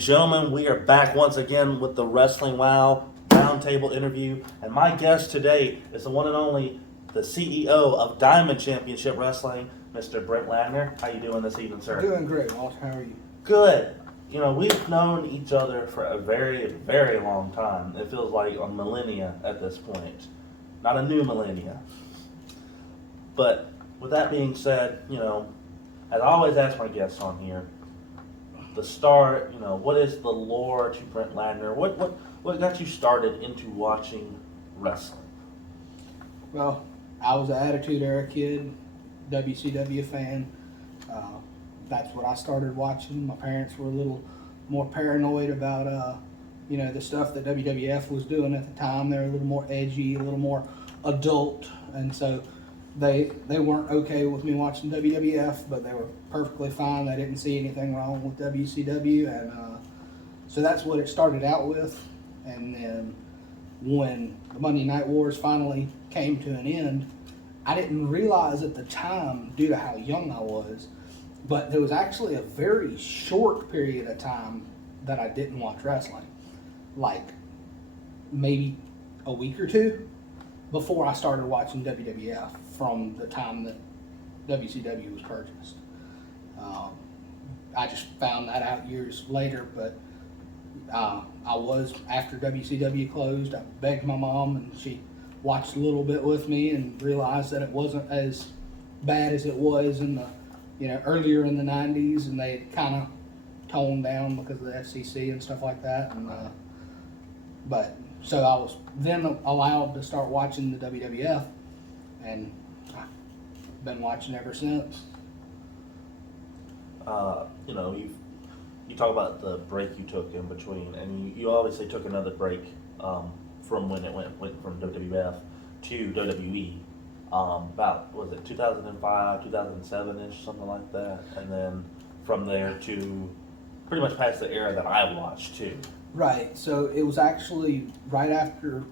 and gentlemen, we are back once again with the Wrestling Wow Roundtable interview. And my guest today is the one and only, the CEO of Diamond Championship Wrestling, Mr. Brent Ladnier. How you doing this evening, sir? Doing great, Walter. How are you? Good. You know, we've known each other for a very, very long time. It feels like a millennia at this point. Not a new millennia. But with that being said, you know, as I always ask my guests on here, the start, you know, what is the lore to Brent Ladnier? What got you started into watching wrestling? Well, I was an Attitude Era kid, WCW fan. That's what I started watching. My parents were a little more paranoid about, the stuff that WWF was doing at the time. They were a little more edgy, a little more adult, and so they weren't okay with me watching WWF, but they were perfectly fine. They didn't see anything wrong with WCW, and so that's what it started out with. And then when the Monday Night Wars finally came to an end, I didn't realize at the time, due to how young I was, but there was actually a very short period of time that I didn't watch wrestling, like maybe a week or two before I started watching WWF from the time that WCW was purchased. I just found that out years later, but I was, after WCW closed, I begged my mom, and she watched a little bit with me and realized that it wasn't as bad as it was in the, earlier in the 90s, and they had kind of toned down because of the FCC and stuff like that. And but so I was then allowed to start watching the WWF, and I've been watching ever since. You talk about the break you took in between, and you obviously took another break from when it went from WWF to WWE. About, was it 2005, 2007-ish, something like that, and then from there to pretty much past the era that I watched too. Right. So it was actually right after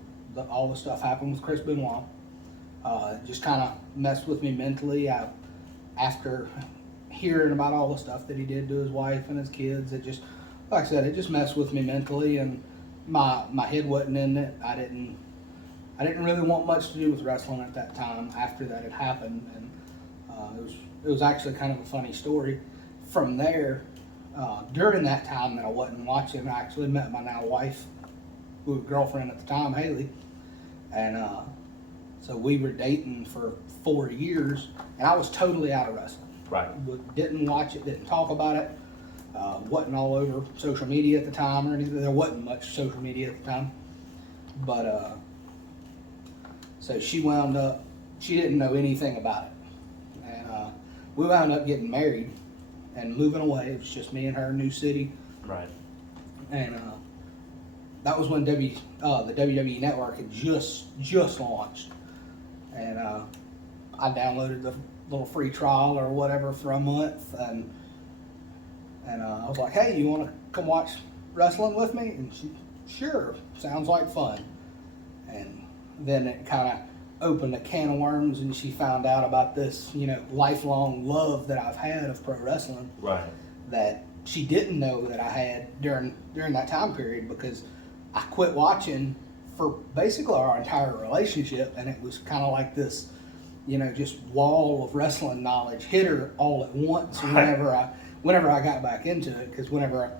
all the stuff happened with Chris Benoit. Just kind of messed with me mentally. After hearing about all the stuff that he did to his wife and his kids, it just, like I said, it just messed with me mentally, and my head wasn't in it. I didn't really want much to do with wrestling at that time after that had happened, and it was actually kind of a funny story. From there, during that time that I wasn't watching, I actually met my now wife, who was girlfriend at the time, Haley, and so we were dating for 4 years, and I was totally out of wrestling. Right. Didn't watch it, didn't talk about it, wasn't all over social media at the time or anything. There wasn't much social media at the time, but so she didn't know anything about it, and we wound up getting married and moving away. It was just me and her, new city. Right. And that was when the WWE Network had just launched, and I downloaded the little free trial or whatever for a month, and I was like, hey, you want to come watch wrestling with me? And she, sure, sounds like fun. And then it kind of opened a can of worms, and she found out about this, lifelong love that I've had of pro wrestling. Right. That she didn't know that I had during that time period, because I quit watching for basically our entire relationship, and it was kind of like this, just wall of wrestling knowledge hit her all at once. Right. Whenever I got back into it, because whenever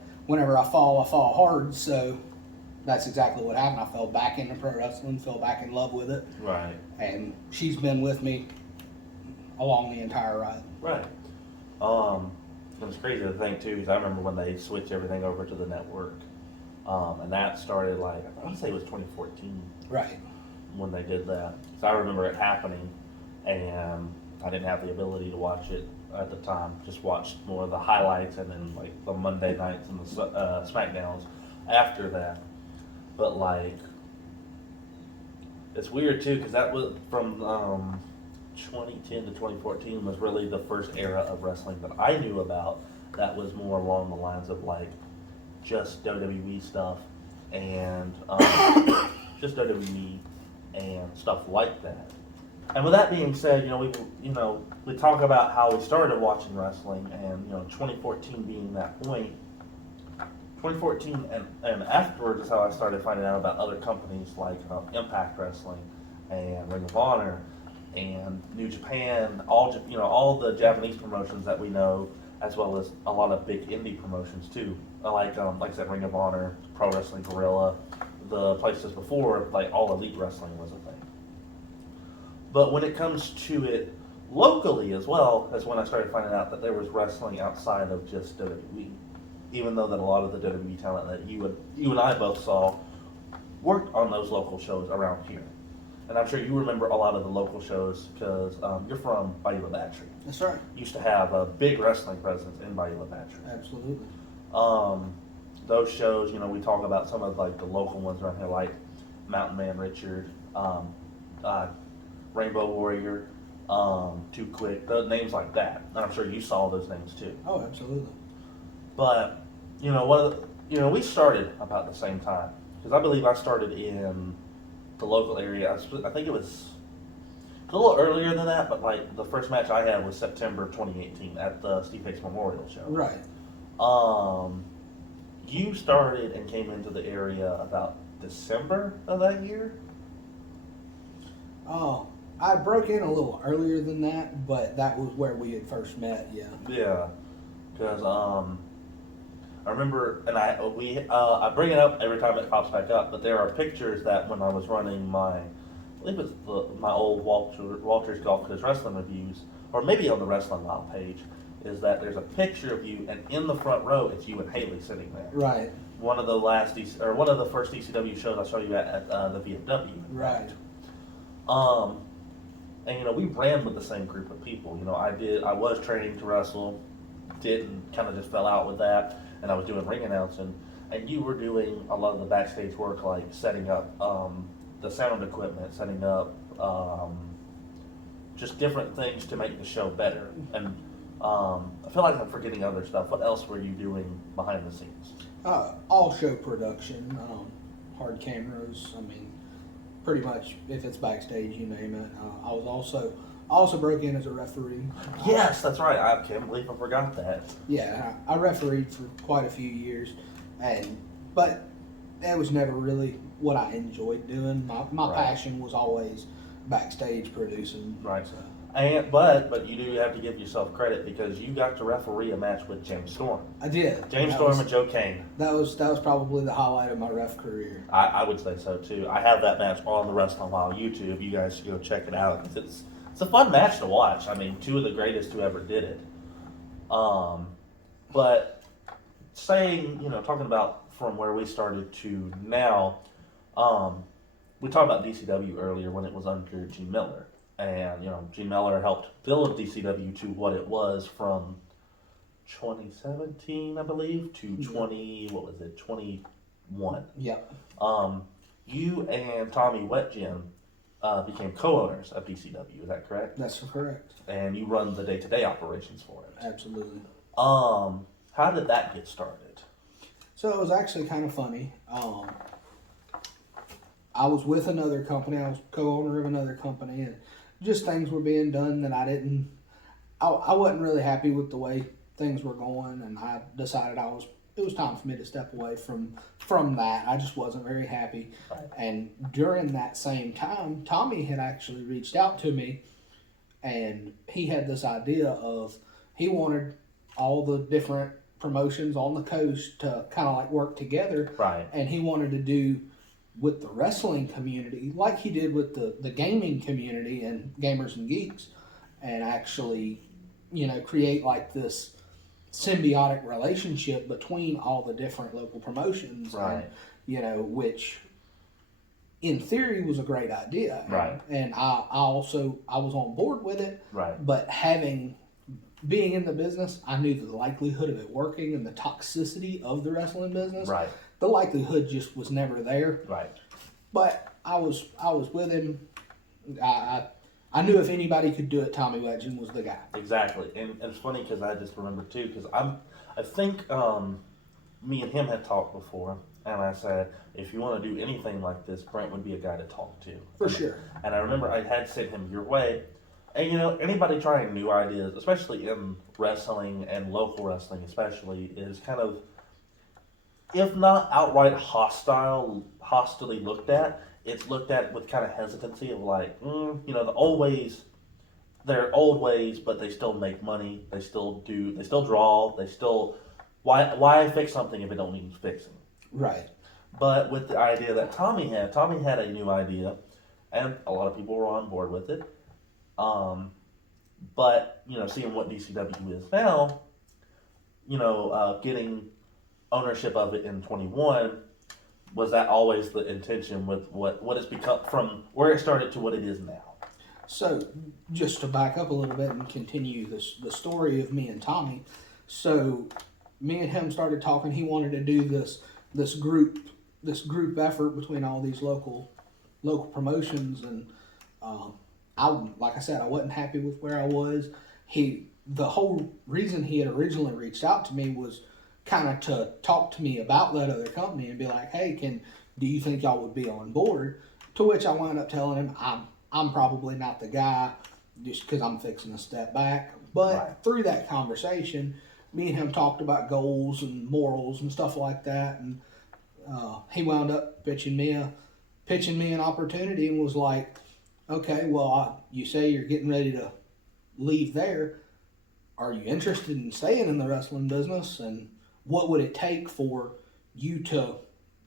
I fall hard. So that's exactly what happened. I fell back into pro wrestling, fell back in love with it. Right. And she's been with me along the entire ride. Right. It's crazy to think too, because I remember when they switched everything over to the network, and that started I want to say it was 2014. Right. When they did that. So I remember it happening, and I didn't have the ability to watch it at the time. Just watched more of the highlights and then the Monday nights and the SmackDowns after that. But it's weird too, because that was from 2010 to 2014 was really the first era of wrestling that I knew about that was more along the lines of just WWE stuff and just WWE and stuff like that. And with that being said, we talk about how we started watching wrestling, and 2014 being that point. 2014 and afterwards is how I started finding out about other companies like Impact Wrestling and Ring of Honor and New Japan, all the Japanese promotions that we know, as well as a lot of big indie promotions too. Like I said, Ring of Honor, Pro Wrestling Guerrilla, the places before, like All Elite Wrestling was a thing. But when it comes to it locally as well, as when I started finding out that there was wrestling outside of just WWE. Even though that a lot of the WWE talent that you and I both saw worked on those local shows around here. And I'm sure you remember a lot of the local shows because you're from Bayou La Battery. That's right. Used to have a big wrestling presence in Bayou La Battery. Absolutely. Those shows, we talk about some of like the local ones around here, like Mountain Man Richard, Rainbow Warrior, Too Quick, the names like that. And I'm sure you saw those names too. Oh, absolutely. But we started about the same time because I believe I started in the local area. I think it was a little earlier than that, but like the first match I had was September 2018 at the Steve Hicks Memorial Show. Right. You started and came into the area about December of that year. Oh, I broke in a little earlier than that, but that was where we had first met. Yeah. Yeah, because I remember, and I bring it up every time it pops back up, but there are pictures that when I was running I believe it's my old Walter's Golf Coast Wrestling Reviews, or maybe on the Wrestling Wild page, is that there's a picture of you, and in the front row, it's you and Haley sitting there. Right. One of the first DCW shows I saw you at the VFW. Right. And we ran with the same group of people. I was training to wrestle, kind of just fell out with that. And I was doing ring announcing, and you were doing a lot of the backstage work, like setting up the sound equipment, setting up just different things to make the show better. And I feel like I'm forgetting other stuff. What else were you doing behind the scenes? All show production, hard cameras. I mean, pretty much if it's backstage, you name it. I was also broke in as a referee. Yes, that's right. I can't believe I forgot that. Yeah, I refereed for quite a few years, but that was never really what I enjoyed doing. My passion was always backstage producing. Right. So. But you do have to give yourself credit because you got to referee a match with James Storm. I did. James Storm and Joe Kane. That was probably the highlight of my ref career. I would say so too. I have that match on the Wrestling Wild YouTube. You guys should go check it out. It's a fun match to watch. I mean, two of the greatest who ever did it. But talking about from where we started to now, we talked about DCW earlier when it was under G. Miller. And, G. Miller helped build DCW to what it was from 2017, I believe, to 21. Yep. You and Tommy Wetjim became co-owners of DCW, is that correct? That's correct. And you run the day-to-day operations for it. Absolutely. How did that get started? So it was actually kind of funny. I was with another company. I was co-owner of another company, and just things were being done that I wasn't really happy with the way things were going, and I decided it was time for me to step away from that. I just wasn't very happy. Right. And during that same time, Tommy had actually reached out to me, and he had this idea of he wanted all the different promotions on the coast to kind of like work together. Right. And he wanted to do with the wrestling community, like he did with the gaming community and Gamers and Geeks, and actually, create like this symbiotic relationship between all the different local promotions. Right. And, which in theory was a great idea. Right. And I was on board with it. Right. But being in the business, I knew the likelihood of it working and the toxicity of the wrestling business. Right. The likelihood just was never there. Right. But I was with him. I knew if anybody could do it, Tommy Wetjim was the guy. Exactly. And it's funny because I just remember too, because I think me and him had talked before, and I said, if you want to do anything like this, Brent would be a guy to talk to. For sure. And I remember I had sent him your way. And anybody trying new ideas, especially in wrestling and local wrestling especially, is kind of if not outright hostilely looked at, it's looked at with kind of hesitancy of like, the old ways, they're old ways, but they still make money. They still draw. Why fix something if it don't need fixing? Right. But with the idea that Tommy had a new idea, and a lot of people were on board with it. But seeing what DCW is now, getting ownership of it in 21, was that always the intention with what it's become from where it started to what it is now? So, just to back up a little bit and continue the story of me and Tommy. So, me and him started talking. He wanted to do this group effort between all these local promotions, and like I said, I wasn't happy with where I was. The whole reason he had originally reached out to me was kind of to talk to me about that other company and be like, hey, do you think y'all would be on board? To which I wound up telling him I'm probably not the guy, just because I'm fixing to step back. But Right. Through that conversation, me and him talked about goals and morals and stuff like that, and he wound up pitching me an opportunity and was like, okay, well, you say you're getting ready to leave there. Are you interested in staying in the wrestling business? And what would it take for you to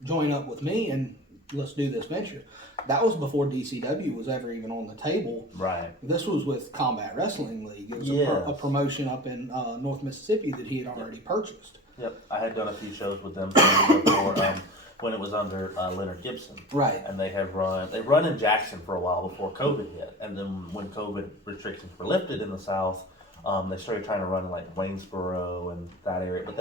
join up with me and let's do this venture? That was before DCW was ever even on the table. Right. This was with Combat Wrestling League. It was Yes. a promotion up in North Mississippi that he had already purchased. Yep, I had done a few shows with them before when it was under Leonard Gibson. Right. And they run in Jackson for a while before COVID hit, and then when COVID restrictions were lifted in the South, they started trying to run in like Waynesboro and that area. But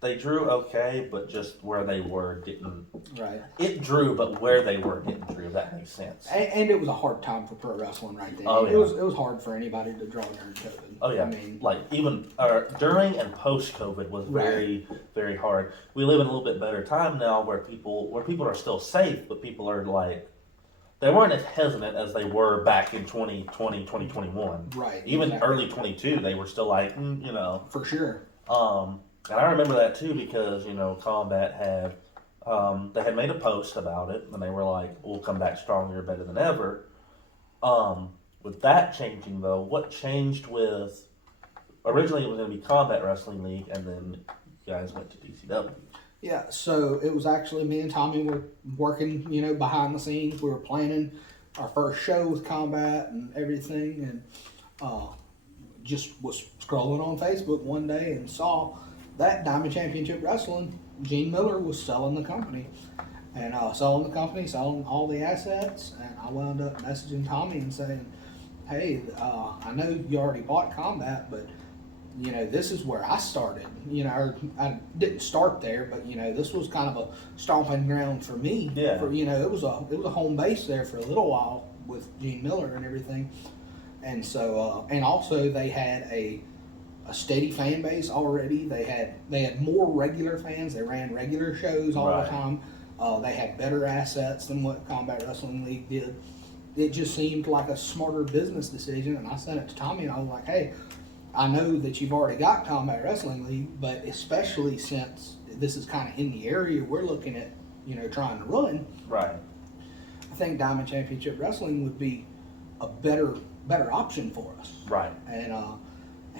they drew okay, but just where they were didn't. Right. It drew, but where they were didn't drew. If that makes sense. And it was a hard time for pro wrestling right then. Oh, yeah. It was hard for anybody to draw during COVID. Oh yeah, I mean, like even during and post COVID was very very hard. We live in a little bit better time now where people are still safe, but people are like they weren't as hesitant as they were back in 2020, 2021. Right. Even exactly. early 22, they were still like, For sure. And I remember that too because Combat had they had made a post about it and they were like, "We'll come back stronger, better than ever." With that changing though, what changed with originally it was going to be Combat Wrestling League, and then you guys went to DCW. Yeah, so it was actually me and Tommy were working, behind the scenes. We were planning our first show with Combat and everything, and just was scrolling on Facebook one day and saw that Diamond Championship Wrestling, Gene Miller was selling the company. And selling all the assets, and I wound up messaging Tommy and saying, hey, I know you already bought Combat, but this is where I started. I didn't start there, but this was kind of a stomping ground for me. Yeah. It was a home base there for a little while with Gene Miller and everything, and so and also they had a steady fan base already. They had more regular fans. They ran regular shows all Right. the time. They had better assets than what Combat Wrestling League did. It just seemed like a smarter business decision, and I sent it to Tommy, and I was like, hey, I know that you've already got Combat Wrestling League, but especially since this is kind of in the area we're looking at, trying to run, Right. I think Diamond Championship Wrestling would be a better option for us. Right. And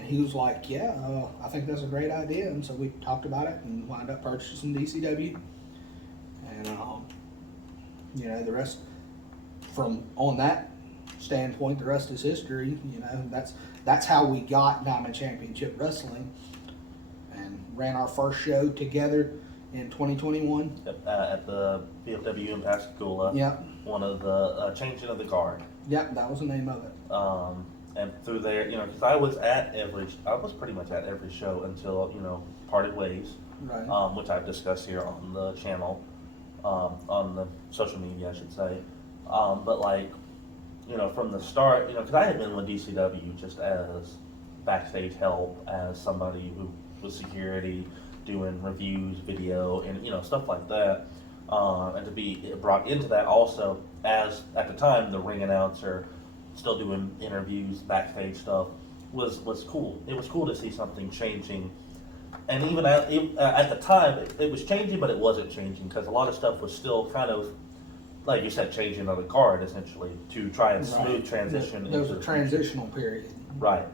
he was like, yeah, I think that's a great idea. And so we talked about it and wound up purchasing DCW. And, the rest, from on that standpoint, the rest is history. That's how we got Diamond Championship Wrestling and ran our first show together in 2021. Yep, at the VFW in Pascagoula. Yep. One of the changing of the guard. Yep, that was the name of it. And through there, because I was pretty much at every show until parted ways, Right. which I've discussed here on the channel, on the social media, I should say. But from the start, because I had been with DCW just as backstage help, as somebody who was security, doing reviews, video, and stuff like that, and to be brought into that also as at the time the ring announcer, still doing interviews, backstage stuff was cool. It was cool to see something changing And even at the time, it was changing, but it wasn't changing because a lot of stuff was still kind of, like you said, changing on the card essentially to try and smooth transition. There was a transitional period. Right.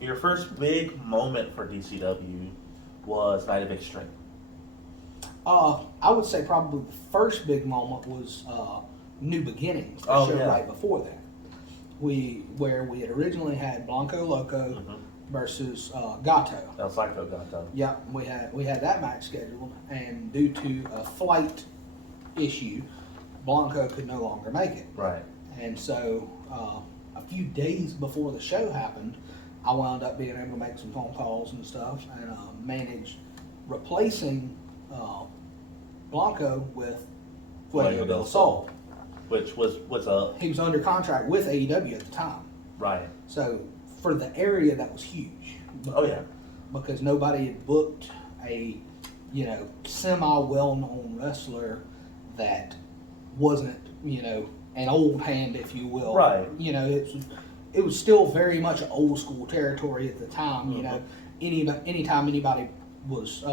Your first big moment for DCW was Night of Extreme. I would say probably the first big moment was New Beginnings, the show right before that. Where we had originally had Blanco Loco versus Gato. El Psycho Gato. Yeah, we had that match scheduled, and due to a flight issue, Blanco could no longer make it. Right. And so a few days before the show happened, I wound up being able to make some phone calls and stuff and managed replacing Blanco with Fuego del Sol. Which was He was under contract with AEW at the time. Right. So for the area, that was huge. Oh yeah. Because nobody had booked a, semi-well-known wrestler that wasn't, an old hand, if you will. Right. It was still very much old school territory at the time. Anytime anybody was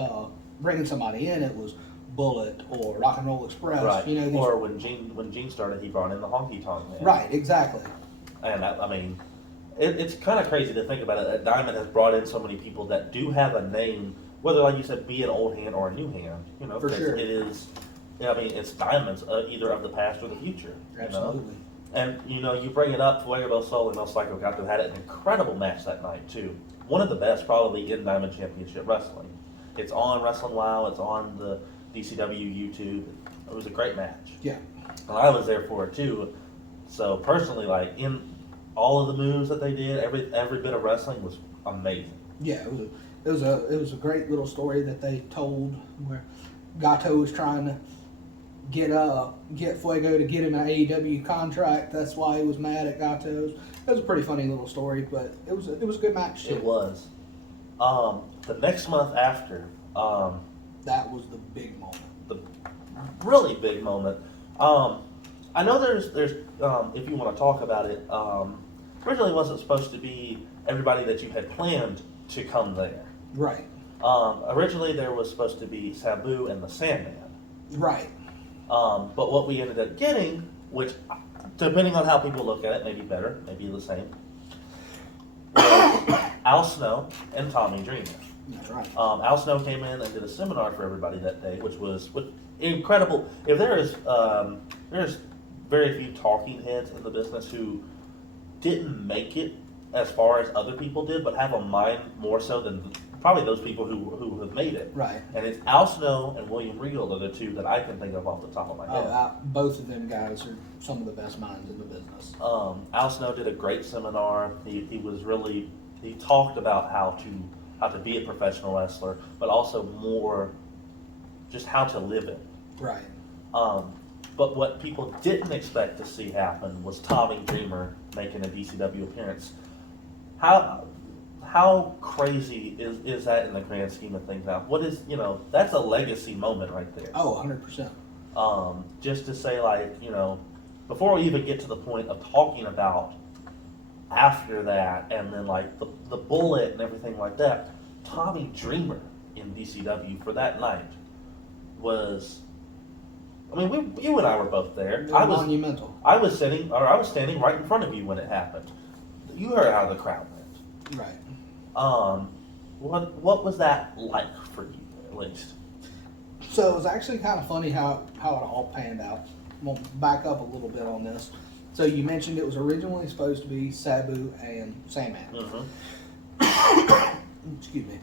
bringing somebody in, it was Bullet or Rock and Roll Express. Right. Or when Gene started, he brought in the Honky Tonk Man. Right. Exactly. And it's kind of crazy to think about it. That Diamond has brought in so many people that do have a name, whether, like you said, be an old hand or a new hand. For sure. It is. It's Diamonds, either of the past or the future. Absolutely. And you bring it up. Fuego del Sol and El Psycho Gato had an incredible match that night too. One of the best, probably, in Diamond Championship Wrestling. It's on Wrestling Wow. It's on the DCW YouTube. It was a great match. Yeah. And I was there for it too. So personally, like in all of the moves that they did, every bit of wrestling was amazing. Yeah, it was a great little story that they told where Gato was trying to get Fuego to get him an AEW contract. That's why he was mad at Gato. It was a pretty funny little story, but it was a good match too. It was. The next month after, that was the big moment. The really big moment. I know there's if you want to talk about it, originally wasn't supposed to be everybody that you had planned to come there. Right. Originally there was supposed to be Sabu and the Sandman. Right. But what we ended up getting, which depending on how people look at it, maybe better, maybe the same, was Al Snow and Tommy Dreamer. That's right. Al Snow came in and did a seminar for everybody that day, which was incredible. If there's very few talking heads in the business who didn't make it as far as other people did, but have a mind more so than probably those people who have made it. Right. And it's Al Snow and William Regal are the two that I can think of off the top of my head. Both of them guys are some of the best minds in the business. Al Snow did a great seminar. He talked about how to be a professional wrestler, but also more just how to live it. Right. But what people didn't expect to see happen was Tommy Dreamer making a DCW appearance. How crazy is that in the grand scheme of things now? What is, that's a legacy moment right there. Oh, 100%. Just to say, like, before we even get to the point of talking about after that and then like the Bullet and everything like that, Tommy Dreamer in DCW for that night was, you and I were both there. Monumental. I was standing right in front of you when it happened. You heard how the crowd went. Right. What was that like for you, at least? So it was actually kind of funny how it all panned out. I'm going to back up a little bit on this. So you mentioned it was originally supposed to be Sabu and Sandman. Mm-hmm. Excuse me.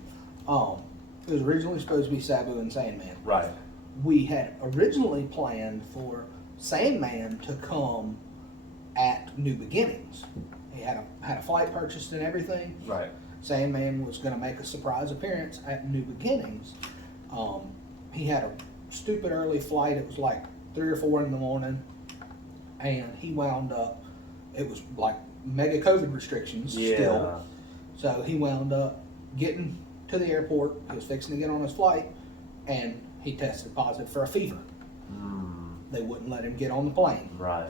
It was originally supposed to be Sabu and Sandman. Right. We had originally planned for Sandman to come at New Beginnings. He had a flight purchased and everything. Right. Sandman was going to make a surprise appearance at New Beginnings. He had a stupid early flight. It was like 3 or 4 in the morning, and he wound up. It was like mega COVID restrictions still. So he wound up getting to the airport. He was fixing to get on his flight, and he tested positive for a fever. They wouldn't let him get on the plane. Right.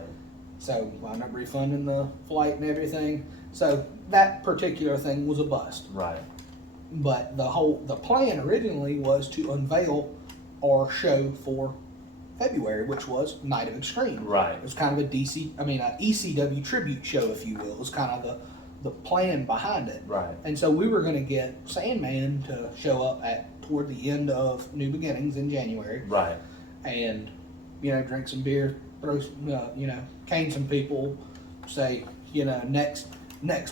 So wound up refunding the flight and everything. So that particular thing was a bust. Right. But the plan originally was to unveil our show for February, which was Night of Extreme. Right. It was kind of a ECW tribute show, if you will. It was kind of the plan behind it. Right. And so we were going to get Sandman to show up toward the end of New Beginnings in January. Right. And, drink some beer, cane some people, say, next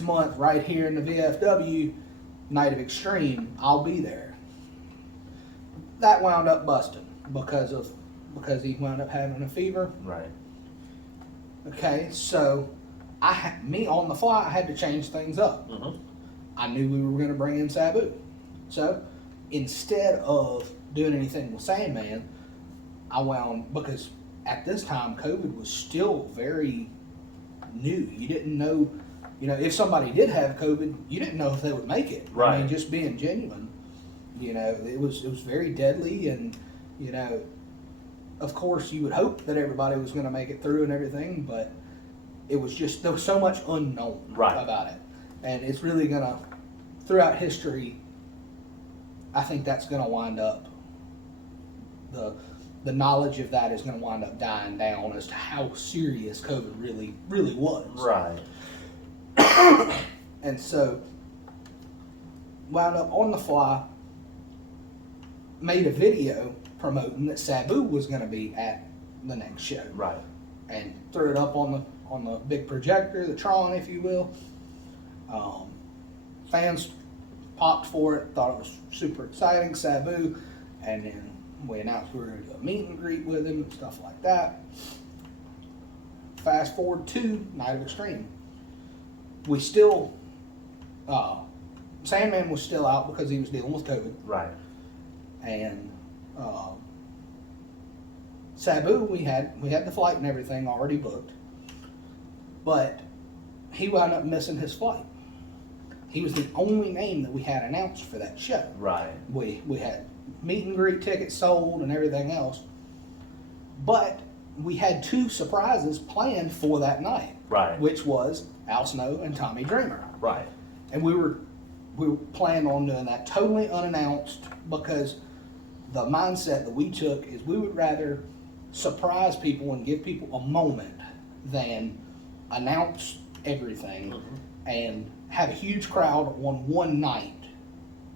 month right here in the VFW, Night of Extreme, I'll be there. That wound up busting because he wound up having a fever. Right. Okay, so on the fly, I had to change things up. Mm-hmm. I knew we were going to bring in Sabu. So instead of doing anything with Sandman, because at this time COVID was still very new. You didn't know, if somebody did have COVID, you didn't know if they would make it. Right. I mean, just being genuine, it was very deadly, and of course you would hope that everybody was going to make it through and everything, but there was so much unknown about it, and it's really gonna, throughout history, I think that's gonna wind up, the knowledge of that is gonna wind up dying down as to how serious COVID really was. Right. And so, wound up on the fly, made a video promoting that Sabu was gonna be at the next show. Right. And threw it up on the big projector, the Tron, if you will. Fans popped for it, thought it was super exciting, Sabu, and then we announced we were going to do a meet and greet with him and stuff like that. Fast forward to Night of Extreme. We still, Sandman was still out because he was dealing with COVID. Right. And Sabu, we had the flight and everything already booked, but he wound up missing his flight. He was the only name that we had announced for that show. Right. We had meet and greet tickets sold and everything else, but we had two surprises planned for that night. Right. Which was Al Snow and Tommy Dreamer. Right. And we were planning on doing that totally unannounced, because the mindset that we took is we would rather surprise people and give people a moment than announce everything and have a huge crowd on one night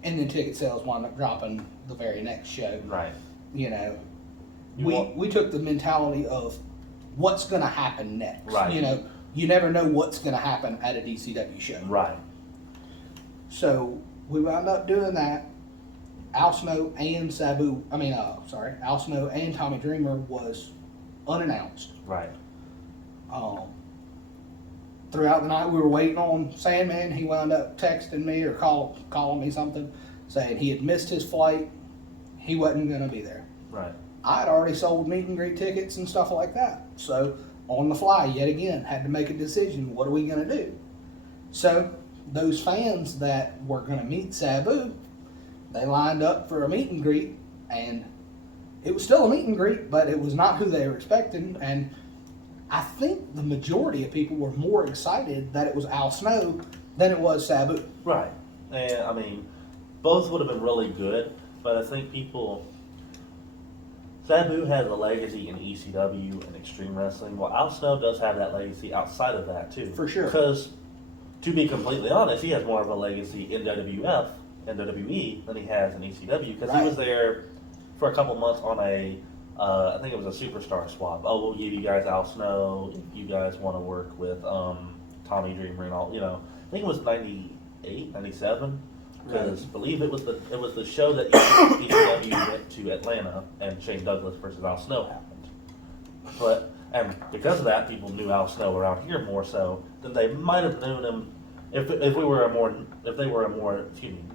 and then ticket sales wind up dropping the very next show. Right. We took the mentality of what's going to happen next. Right. You never know what's going to happen at a DCW show. Right. So we wound up doing that. Al Snow and Al Snow and Tommy Dreamer was unannounced. Right. Throughout the night, we were waiting on Sandman. He wound up texting me or calling me something, saying he had missed his flight. He wasn't going to be there. Right. I had already sold meet and greet tickets and stuff like that. So on the fly, yet again, had to make a decision. What are we going to do? So those fans that were going to meet Sabu, they lined up for a meet and greet, and it was still a meet and greet, but it was not who they were expecting. And I think the majority of people were more excited that it was Al Snow than it was Sabu. Right. And both would have been really good, but I think Sabu has a legacy in ECW and Extreme Wrestling. Well, Al Snow does have that legacy outside of that too. For sure. Because, to be completely honest, he has more of a legacy in WWF and WWE than he has in ECW, because he was there for a couple months on I think it was a superstar swap. Oh, we'll give you guys Al Snow if you guys want to work with Tommy Dreamer and all. I think it was 98, 97. Because I believe it was the show that ECW went to Atlanta and Shane Douglas versus Al Snow happened. And because of that, people knew Al Snow around here more so than they might have known him if they were a more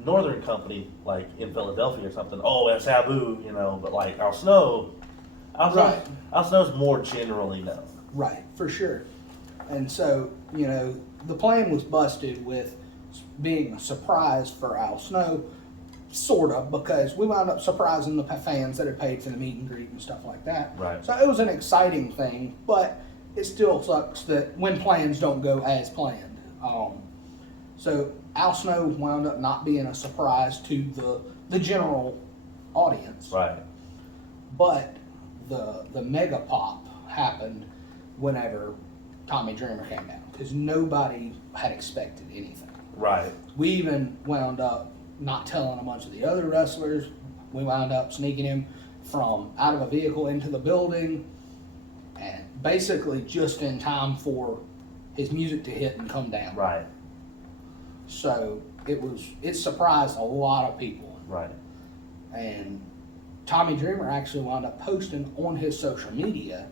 northern company like in Philadelphia or something. Oh, that's Sabu, but like Al Snow's more generally known. Right, for sure. And so the plan was busted with being a surprise for Al Snow, sort of, because we wound up surprising the fans that had paid for the meet and greet and stuff like that. Right. So it was an exciting thing, but it still sucks that when plans don't go as planned. So Al Snow wound up not being a surprise to the general audience. Right. But the mega pop happened whenever Tommy Dreamer came down, because nobody had expected anything. Right. We even wound up not telling a bunch of the other wrestlers. We wound up sneaking him from out of a vehicle into the building, and basically just in time for his music to hit and come down. Right. So it surprised a lot of people. Right. And Tommy Dreamer actually wound up posting on his social media,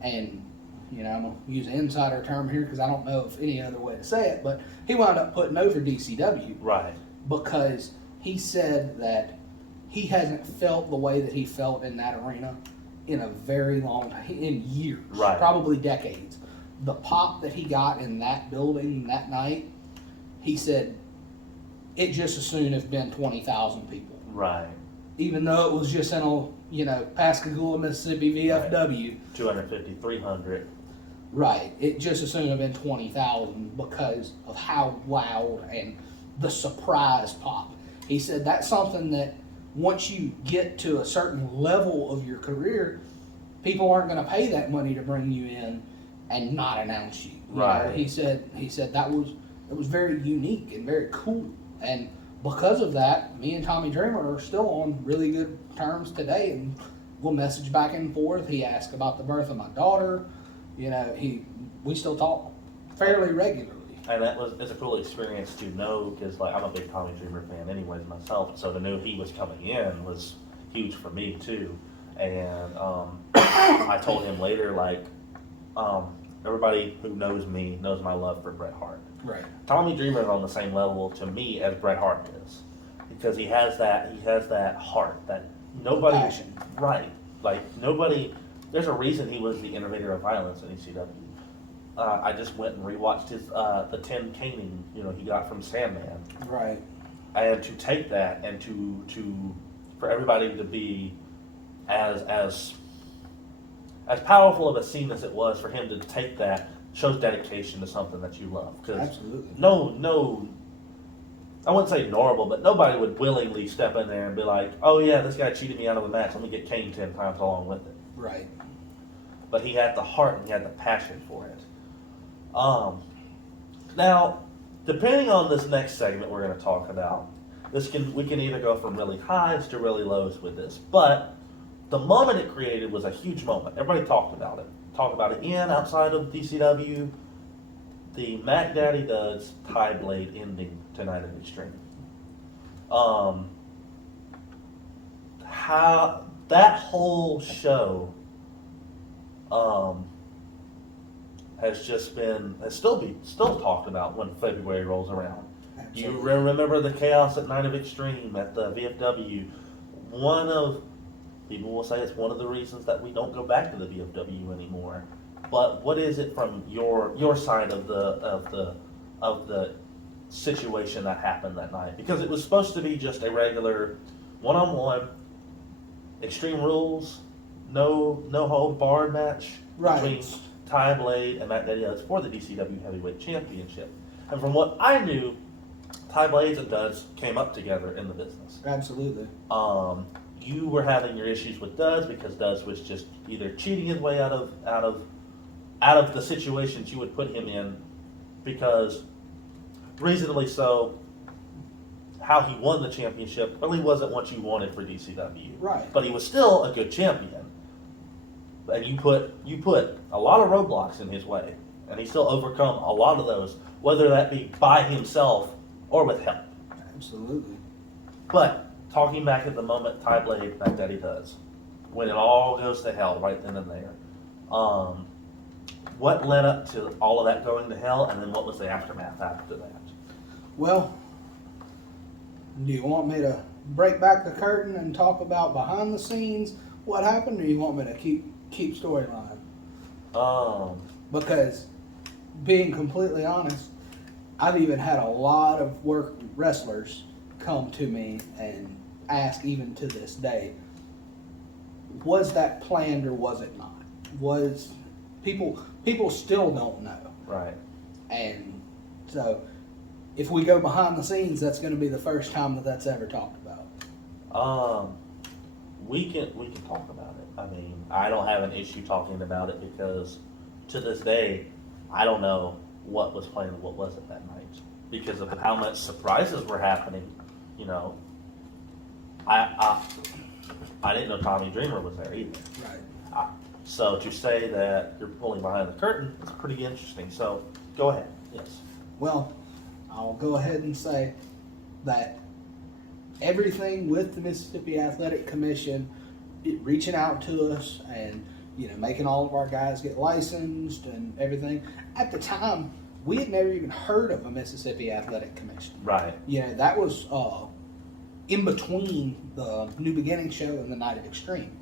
and I'm gonna use an insider term here because I don't know if any other way to say it, but he wound up putting over DCW. Right. Because he said that he hasn't felt the way that he felt in that arena in a very long time, in years, Right. probably decades. The pop that he got in that building that night, he said it just as soon have been 20,000 people. Right. Even though it was just in a, Pascagoula, Mississippi VFW. 250, 300. Right. It just as soon have been 20,000 because of how loud and the surprise pop. He said that's something that once you get to a certain level of your career, people aren't going to pay that money to bring you in and not announce you. Right. He said that was very unique and very cool. And because of that, me and Tommy Dreamer are still on really good terms today, and we'll message back and forth. He asked about the birth of my daughter. We still talk fairly regularly. And it's a cool experience to know, because I'm a big Tommy Dreamer fan anyways myself, so to know he was coming in was huge for me too. And I told him later, everybody who knows me knows my love for Bret Hart. Right. Tommy Dreamer is on the same level to me as Bret Hart is, because he has that heart that nobody. Passion. Right. Nobody. There's a reason he was the innovator of violence in ECW. I just went and rewatched his the 10 caning he got from Sandman. Right. And to take that and to for everybody to be as powerful of a scene as it was, for him to take that shows dedication to something that you love. Absolutely. No, I wouldn't say normal, but nobody would willingly step in there and be like, oh yeah, this guy cheated me out of a match, let me get caned 10 times along with it. Right. But he had the heart and he had the passion for it. Now, depending on this next segment we're going to talk about, we can either go from really highs to really lows with this, but the moment it created was a huge moment. Everybody talked about it. Talked about it outside of DCW. The Mac Daddy Duds tie blade ending tonight at Extreme. How that whole show has still talked about when February rolls around. Absolutely. You remember the chaos at Night of Extreme at the VFW? People will say it's one of the reasons that we don't go back to the VFW anymore. But what is it from your side of the situation that happened that night? Because it was supposed to be just a regular one-on-one, Extreme Rules, no hold barred match between Ty Blade and Matt Daddy Duds for the DCW Heavyweight Championship. And from what I knew, Ty Blades and Duds came up together in the business. Absolutely. You were having your issues with Duds because Duds was just either cheating his way out of the situations you would put him in, because reasonably so, how he won the championship really wasn't what you wanted for DCW. Right. But he was still a good champion. And you put a lot of roadblocks in his way, and he still overcome a lot of those, whether that be by himself or with help. Absolutely. But talking back at the moment Ty Blade, Mac Daddy Duds, when it all goes to hell right then and there, what led up to all of that going to hell, and then what was the aftermath after that? Well, do you want me to break back the curtain and talk about behind the scenes what happened, or you want me to keep storyline? Because, being completely honest, I've even had a lot of wrestlers come to me and ask, even to this day, was that planned or was it not? People still don't know. Right. And so if we go behind the scenes, that's going to be the first time that that's ever talked about. We can talk about it. I mean, I don't have an issue talking about it because to this day, I don't know what was playing and what wasn't that night because of how much surprises were happening. You know, I didn't know Tommy Dreamer was there either. Right. So to say that you're pulling behind the curtain is pretty interesting. So go ahead. Yes. Well, I'll go ahead and say that everything with the Mississippi Athletic Commission reaching out to us and, you know, making all of our guys get licensed and everything. At the time, we had never even heard of a Mississippi Athletic Commission. Right. You know, that was in between the New Beginning show and the Night of Extreme.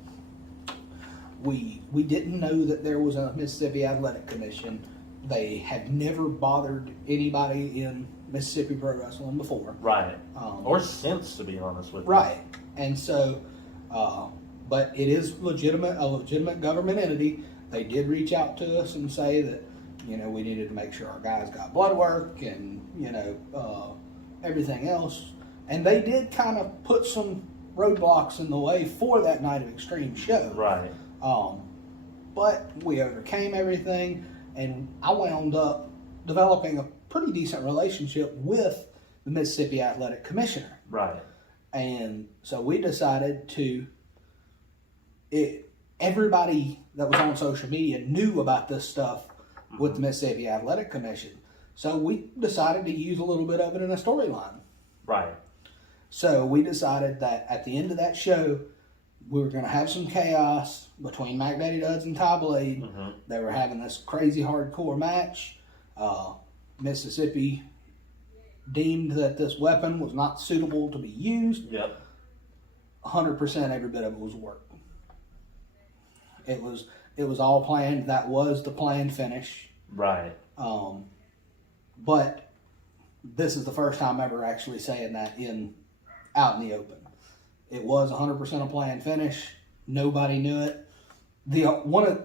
We didn't know that there was a Mississippi Athletic Commission. They had never bothered anybody in Mississippi Pro Wrestling before. Right. Or since, to be honest with you. Right. And so, but it is a legitimate government entity. They did reach out to us and say that, you know, we needed to make sure our guys got blood work and, you know, everything else. And they did kind of put some roadblocks in the way for that Night of Extreme show. Right. But we overcame everything, and I wound up developing a pretty decent relationship with the Mississippi Athletic Commissioner. Right. And so we decided everybody that was on social media knew about this stuff with the Mississippi Athletic Commission. So we decided to use a little bit of it in a storyline. Right. So we decided that at the end of that show, we were going to have some chaos between Mac Daddy Duds and Ty Blade. Mm-hmm. They were having this crazy hardcore match. Mississippi deemed that this weapon was not suitable to be used. Yep. 100% every bit of it was work. It was all planned. That was the planned finish. Right. But this is the first time ever actually saying that out in the open. It was 100% a planned finish. Nobody knew it.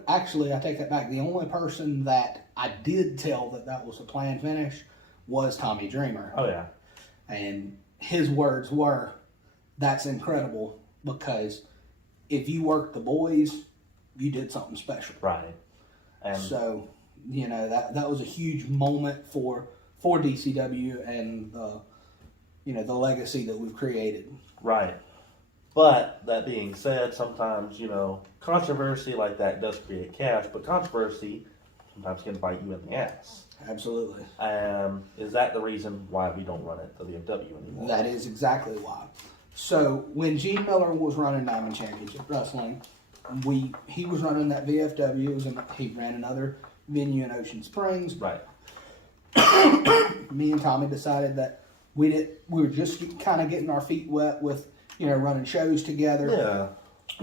Actually, I take that back. The only person that I did tell that was a planned finish was Tommy Dreamer. Oh, yeah. And his words were, "That's incredible because if you work the boys, you did something special." Right. And so, you know, that was a huge moment for DCW and the legacy that we've created. Right. But that being said, sometimes, you know, controversy like that does create cash, but controversy sometimes can bite you in the ass. Absolutely. Is that the reason why we don't run at the VFW anymore? That is exactly why. So when Gene Miller was running Diamond Championship Wrestling, he was running that VFW. He ran another venue in Ocean Springs. Right. Me and Tommy decided that we were just kind of getting our feet wet with, you know, running shows together. Yeah.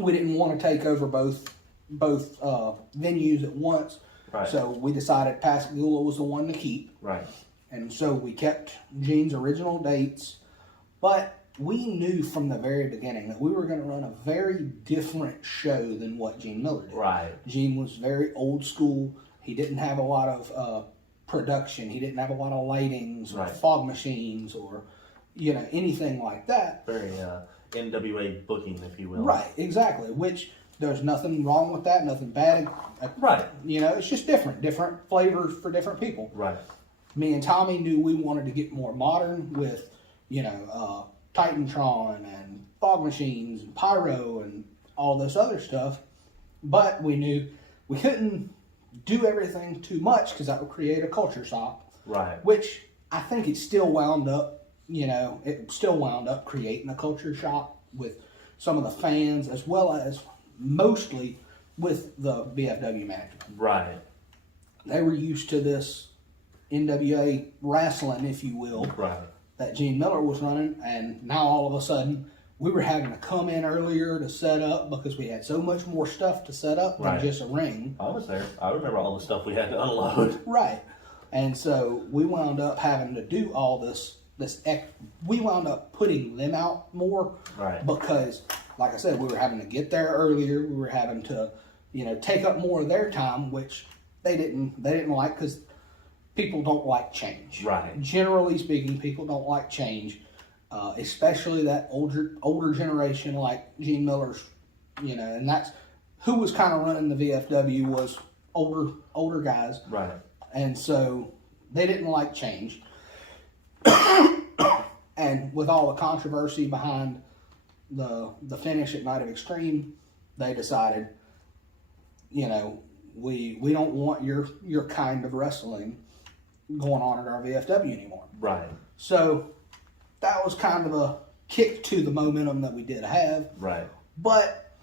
We didn't want to take over both venues at once. Right. So we decided Pascagoula was the one to keep. Right. And so we kept Gene's original dates. But we knew from the very beginning that we were going to run a very different show than what Gene Miller did. Right. Gene was very old school. He didn't have a lot of production. He didn't have a lot of lightings or fog machines or, you know, anything like that. Very NWA booking, if you will. Right, exactly. Which there's nothing wrong with that, nothing bad. Right. You know, it's just different flavors for different people. Right. Me and Tommy knew we wanted to get more modern with, you know, Titantron and fog machines and pyro and all this other stuff. But we knew we couldn't do everything too much because that would create a culture shock. Right. Which I think it still wound up creating a culture shock with some of the fans as well as mostly with the VFW management. Right. They were used to this NWA wrestling, if you will, that Gene Miller was running, and now all of a sudden we were having to come in earlier to set up because we had so much more stuff to set up than just a ring. I was there. I remember all the stuff we had to unload. Right. And so we wound up having to do all this. We wound up putting them out more. Right. Because, like I said, we were having to get there earlier. We were having to, you know, take up more of their time, which they didn't like because people don't like change. Right. Generally speaking, people don't like change, especially that older generation like Gene Miller's, and that's who was kind of running the VFW was older guys. Right. And so they didn't like change. And with all the controversy behind the finish at Night of Extreme, they decided, we don't want your kind of wrestling going on at our VFW anymore. Right. So that was kind of a kick to the momentum that we did have. Right. But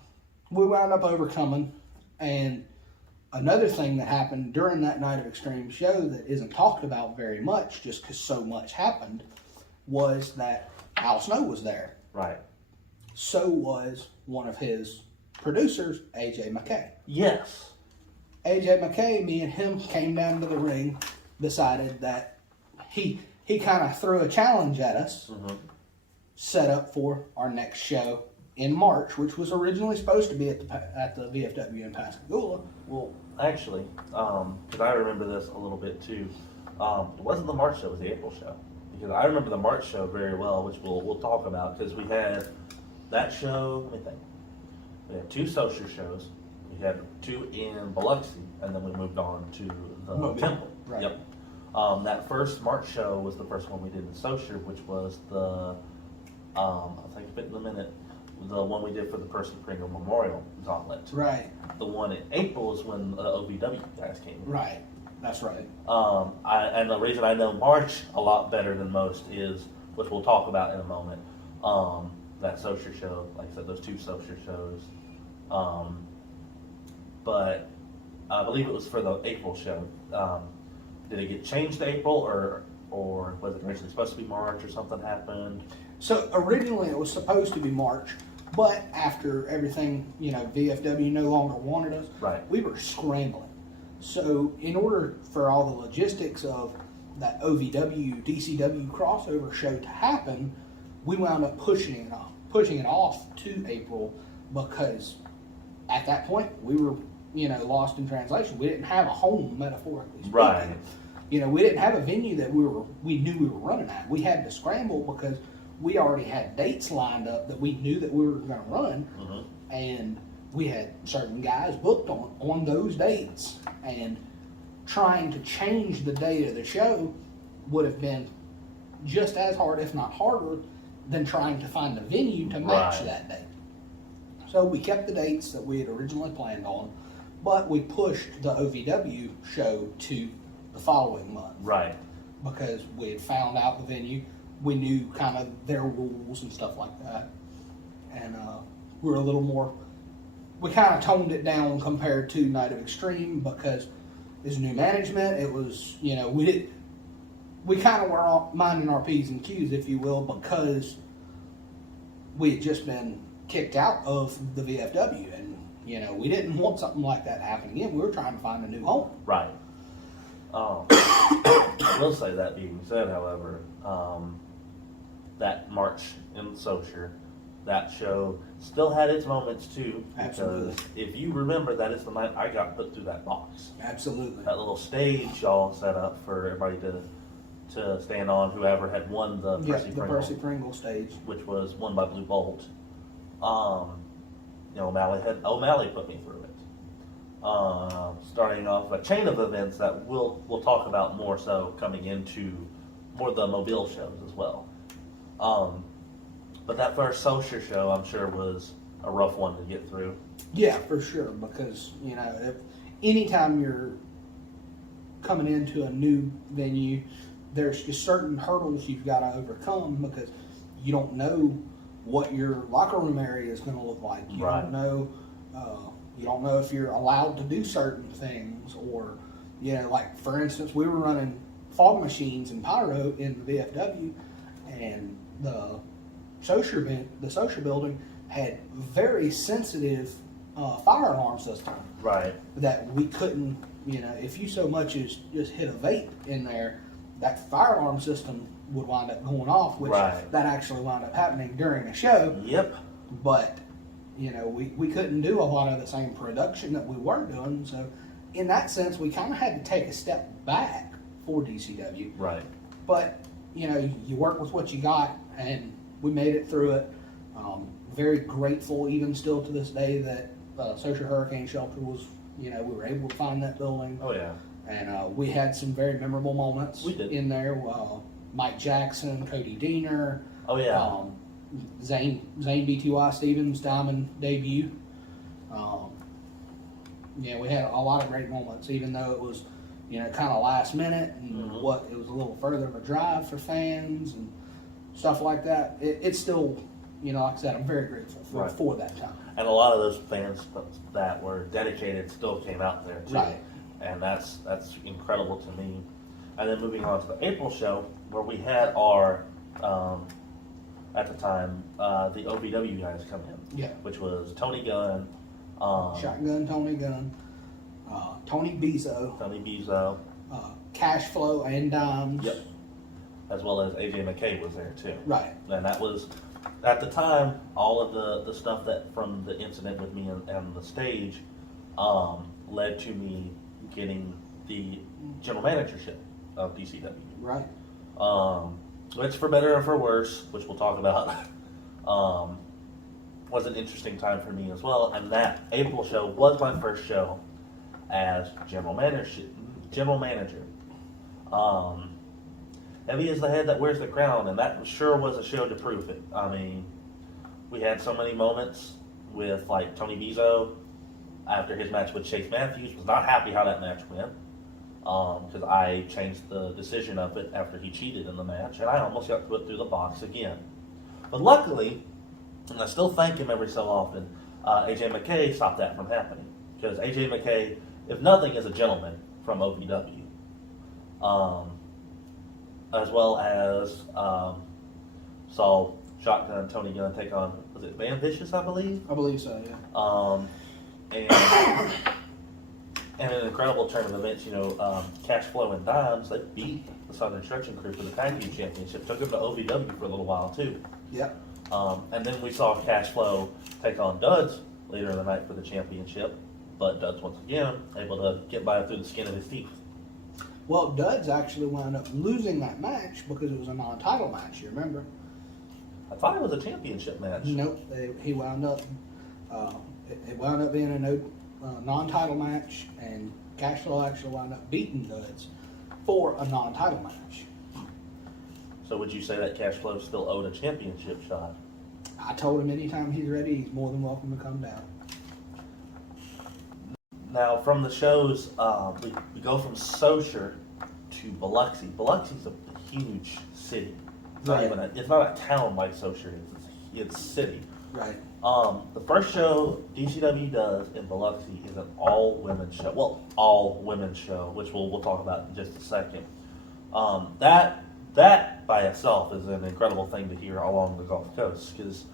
we wound up overcoming. And another thing that happened during that Night of Extreme show that isn't talked about very much, just because so much happened, was that Al Snow was there. Right. So was one of his producers, AJ McKay. Yes. AJ McKay, me and him came down to the ring, decided that he kind of threw a challenge at us, set up for our next show in March, which was originally supposed to be at the VFW in Pascagoula. Well, actually, because I remember this a little bit too, it wasn't the March show, it was the April show. Because I remember the March show very well, which we'll talk about, because we had that show, let me think. We had 2 social shows. We had 2 in Biloxi, and then we moved on to the Temple. Right. Yep. That first March show was the first one we did in Social, which was the, I'll think of it in a minute, the one we did for the Percy Pringle Memorial Gauntlet. Right. The one in April is when the OVW guys came in. Right. That's right. And the reason I know March a lot better than most is, which we'll talk about in a moment, that social show, like I said, those 2 social shows. But I believe it was for the April show. Did it get changed to April, or was it originally supposed to be March, or something happened? So originally it was supposed to be March, but after everything, VFW no longer wanted us, Right. we were scrambling. So in order for all the logistics of that OVW DCW crossover show to happen, we wound up pushing it off to April, because at that point we were lost in translation. We didn't have a home, metaphorically speaking. Right. We didn't have a venue that we knew we were running at. We had to scramble because we already had dates lined up that we knew that we were going to run, and we had certain guys booked on those dates, and trying to change the date of the show would have been just as hard, if not harder, than trying to find a venue to match Right. that date. So we kept the dates that we had originally planned on, but we pushed the OVW show to the following month. Right. Because we had found out the venue, we knew kind of their rules and stuff like that, and we were a little more. We kind of toned it down compared to Night of Extreme, because as new management, it was we kind of were minding our P's and Q's, if you will, because we had just been kicked out of the VFW, and we didn't want something like that to happen again. We were trying to find a new home. Right. I will say, that being said, however, that March in Social, that show still had its moments too. Absolutely. Because if you remember, that is the night I got put through that box. Absolutely. That little stage y'all set up for everybody to stand on, whoever had won the Percy Pringle stage, which was won by Blue Bolt. O'Malley put me through it. Starting off a chain of events that we'll talk about more so coming into more the Mobile shows as well. But that first Social show, I'm sure, was a rough one to get through. Yeah, for sure, because if anytime you're coming into a new venue, there's just certain hurdles you've got to overcome, because you don't know what your locker room area is going to look like. You Right. don't know. You don't know if you're allowed to do certain things, or like for instance, we were running fog machines and pyro in the VFW, and the social building had very sensitive fire alarm system. Right. That we couldn't, if you so much as just hit a vape in there, that fire alarm system would wind up going off, which Right. that actually wound up happening during the show. Yep. But, we couldn't do a lot of the same production that we were doing. So in that sense, we kind of had to take a step back for DCW. Right. But, you know, you work with what you got, and we made it through it. Very grateful, even still to this day, that Social Hurricane Shelter was, you know, we were able to find that building. Oh, yeah. And we had some very memorable moments in there. Mike Jackson, Cody Deaner. Oh, yeah. Zane BTY Stevens' Diamond debut. Yeah, we had a lot of great moments, even though it was, you know, kind of last minute and it was a little further of a drive for fans and stuff like that. It's still, you know, like I said, I'm very grateful for that time. And a lot of those fans that were dedicated still came out there too. Right. And that's incredible to me. And then moving on to the April show, where we had our, at the time, the OVW guys come in. Yeah. Which was Tony Gunn. Shotgun Tony Gunn. Tony Bizzo. Cash Flow and Dimes. Yep. As well as AJ McKay was there too. Right. And that was, at the time, all of the stuff that from the incident with me and the stage led to me getting the general managership of DCW. Right. Which, for better or for worse, which we'll talk about, was an interesting time for me as well. And that April show was my first show as general manager. Heavy is the head that wears the crown, and that sure was a show to prove it. I mean, we had so many moments with, like, Tony Bizzo after his match with Chase Matthews. Was not happy how that match went, because I changed the decision of it after he cheated in the match, and I almost got put through the box again. But luckily, and I still thank him every so often, AJ McKay stopped that from happening, because AJ McKay, if nothing, is a gentleman from OVW. As well as saw Shotgun Tony Gunn take on, was it Van Vicious, I believe? I believe so, yeah. And an incredible turn of events, you know, Cash Flow and Dimes, they beat the Southern Stretching Crew for the Tag Team Championship, took them to OVW for a little while too. Yep. And then we saw Cash Flow take on Duds later in the night for the championship, but Duds once again able to get by through the skin of his teeth. Well, Duds actually wound up losing that match because it was a non-title match, you remember? I thought it was a championship match. Nope. He wound up, it wound up being a non-title match, and Cashflow actually wound up beating Duds for a non-title match. So would you say that Cash Flow still owed a championship shot? I told him anytime he's ready, he's more than welcome to come down. Now, from the shows, we go from Socher to Biloxi. Biloxi's a huge city. It's not even it's not a town like Socher is. It's a city. Right. The first show DCW does in Biloxi is an all-women's show. Well, all-women's show, which we'll talk about in just a second. That by itself is an incredible thing to hear along the Gulf Coast, because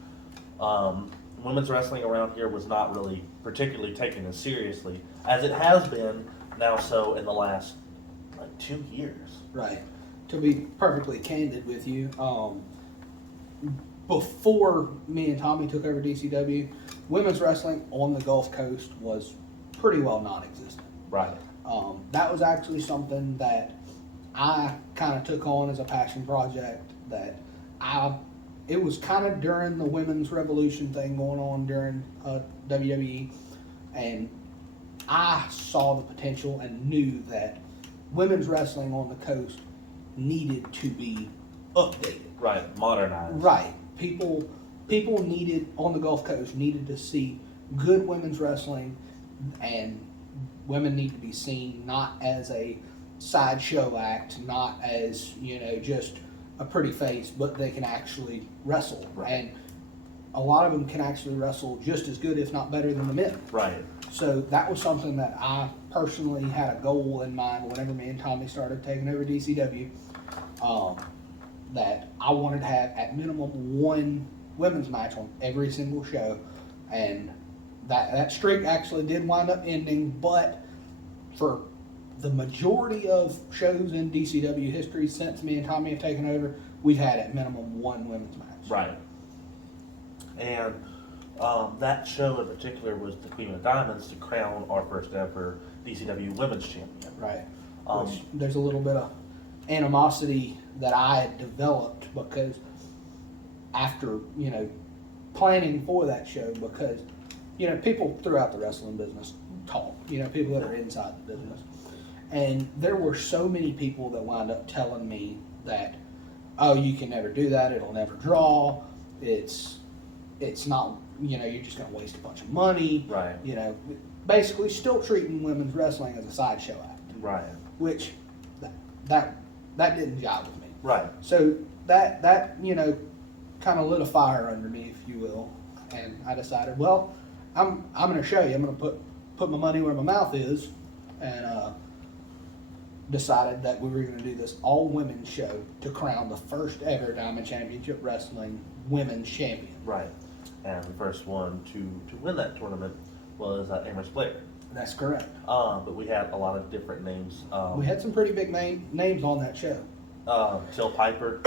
women's wrestling around here was not really particularly taken as seriously as it has been now so in the last, like, 2 years. Right. To be perfectly candid with you, before me and Tommy took over DCW, women's wrestling on the Gulf Coast was pretty well non-existent. Right. That was actually something that I kind of took on as a passion project. It was kind of during the women's revolution thing going on during WWE, and I saw the potential and knew that women's wrestling on the coast needed to be updated. Right, modernized. Right. People needed, on the Gulf Coast, needed to see good women's wrestling, and women need to be seen not as a sideshow act, not as, you know, just a pretty face, but they can actually wrestle. Right. And a lot of them can actually wrestle just as good, if not better, than the men. Right. So that was something that I personally had a goal in mind whenever me and Tommy started taking over DCW, that I wanted to have at minimum one women's match on every single show. And that streak actually did wind up ending, but for the majority of shows in DCW history since me and Tommy have taken over, we've had at minimum one women's match. Right. And that show in particular was the Queen of Diamonds to crown our first ever DCW Women's Champion. Right. Which there's a little bit of animosity that I had developed because after, planning for that show, because, people throughout the wrestling business talk, people that are inside the business. And there were so many people that wound up telling me that, oh, you can never do that, it'll never draw, it's not, you're just going to waste a bunch of money. Right. Basically still treating women's wrestling as a sideshow act. Right. Which, that didn't jive with me. Right. So that kind of lit a fire under me, if you will, and I decided, well, I'm going to show you. I'm going to put my money where my mouth is, and decided that we were going to do this all women's show to crown the first ever Diamond Championship Wrestling women's champion. Right. And the first one to win that tournament was Amherst Blair. That's correct. But we had a lot of different names. We had some pretty big names on that show. Till Piper,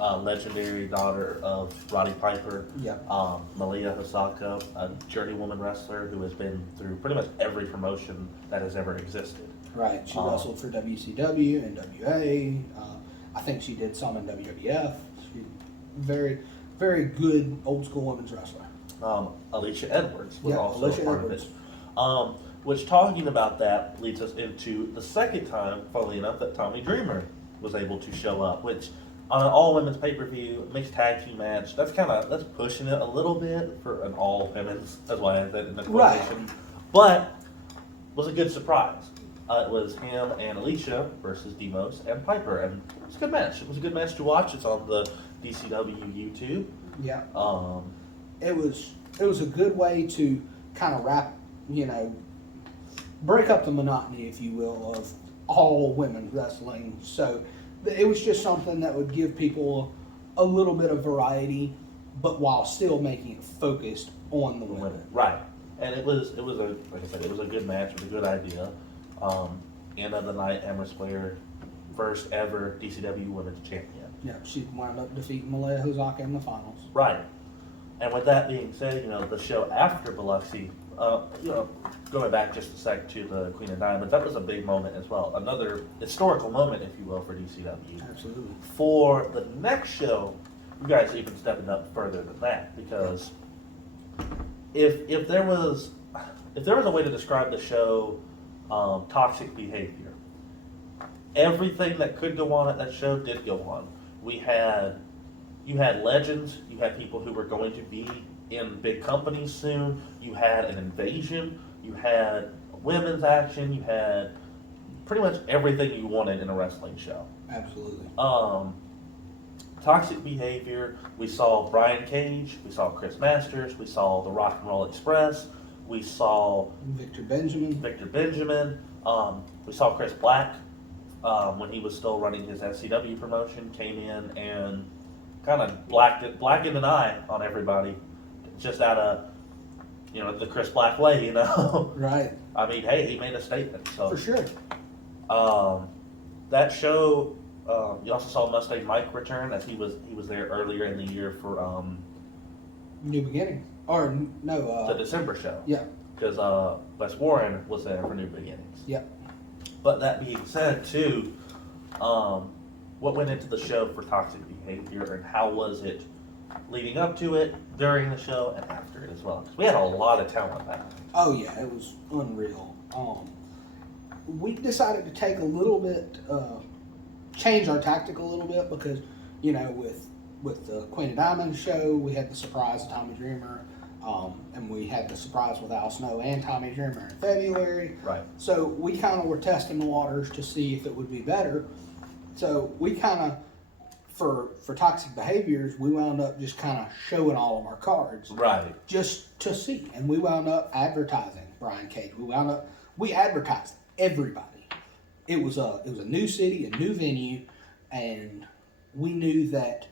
legendary daughter of Roddy Piper. Yep. Malia Hosaka, a journeywoman wrestler who has been through pretty much every promotion that has ever existed. Right. She wrestled for WCW and WA. I think she did some in WWF. She's very, very good old school women's wrestler. Alicia Edwards was also Alicia a part Edwards. of it. Which, talking about that, leads us into the second time, funnily enough, that Tommy Dreamer was able to show up, which on an all-women's pay-per-view, mixed tag team match, that's pushing it a little bit for an all-women's, that's why I said in the quotation. Right. But was a good surprise. It was him and Alicia versus Demos and Piper, and it was a good match. It was a good match to watch. It's on the DCW YouTube. Yeah. It was a good way to kind of break up the monotony, if you will, of all women's wrestling. So it was just something that would give people a little bit of variety, but while still making it focused on the women. Right. And it was like I said, it was a good match. It was a good idea. End of the night, Amherst Blair, first ever DCW Women's Champion. Yeah, she wound up defeating Malia Hosaka in the finals. Right. And with that being said, the show after Biloxi, going back just a sec to the Queen of Diamonds, that was a big moment as well. Another historical moment, if you will, for DCW. Absolutely. For the next show, you guys are even stepping up further than that, because if there was a way to describe the show, toxic behavior, everything that could go on at that show did go on. You had legends, you had people who were going to be in big companies soon, you had an invasion, you had women's action, you had pretty much everything you wanted in a wrestling show. Absolutely. Toxic behavior, we saw Brian Cage, we saw Chris Masters, we saw the Rock and Roll Express, we saw Victor Benjamin, we saw Chris Black, when he was still running his SCW promotion, came in and kind of blackened an eye on everybody, just out of, the Chris Black way, Right. I mean, hey, he made a statement. So For sure. That show, you also saw Mustang Mike return, as he was there earlier in the year for New Beginnings. Or, no. the December show. Yeah. Because Wes Warren was there for New Beginnings. Yep. But that being said, too, what went into the show for toxic behavior, and how was it leading up to it, during the show, and after it as well? Because we had a lot of talent back then. Oh yeah, it was unreal. We decided to take a little bit, change our tactic a little bit, because with the Queen of Diamonds show, we had the surprise of Tommy Dreamer, and we had the surprise with Al Snow and Tommy Dreamer in February. Right. So we kind of were testing the waters to see if it would be better. So we kind of, for toxic behaviors, we wound up just kind of showing all of our cards. Right. Just to see. And we wound up advertising Brian Cage. We advertised everybody. It was a new city, a new venue, and we knew that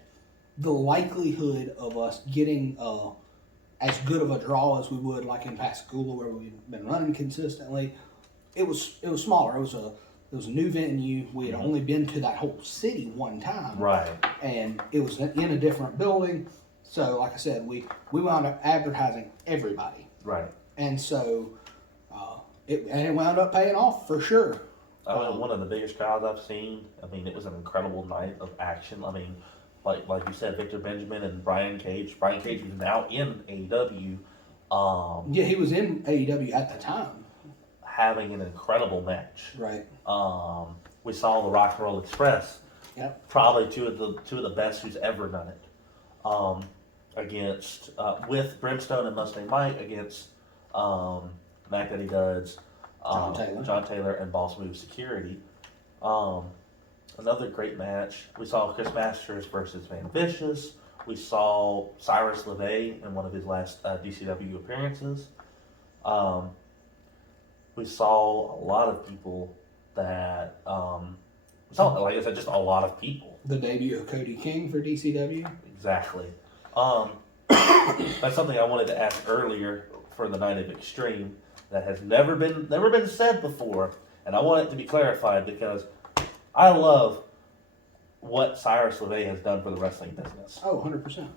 the likelihood of us getting as good of a draw as we would like in Pascagoula, where we've been running consistently, it was smaller. It was a new venue. We had only been to that whole city one time. Right. And it was in a different building. So, like I said, we wound up advertising everybody. Right. And so, it wound up paying off for sure. I mean, one of the biggest crowds I've seen. I mean, it was an incredible night of action. I mean, like you said, Victor Benjamin and Brian Cage. Brian Cage is now in AEW. Yeah, he was in AEW at the time. Having an incredible match. Right. We saw the Rock and Roll Express. Yep. Probably two of the best who's ever done it. Against with Brimstone and Mustang Mike against Mac Daddy Duds, John Taylor, and Boss Move Security. Another great match. We saw Chris Masters versus Van Vicious. We saw Cyrus LeVay in one of his last DCW appearances. We saw a lot of people that we saw, like I said, just a lot of people. The debut of Cody King for DCW. Exactly. That's something I wanted to ask earlier for the Night of Extreme that has never been said before, and I want it to be clarified because I love what Cyrus LeVay has done for the wrestling business. Oh, 100%.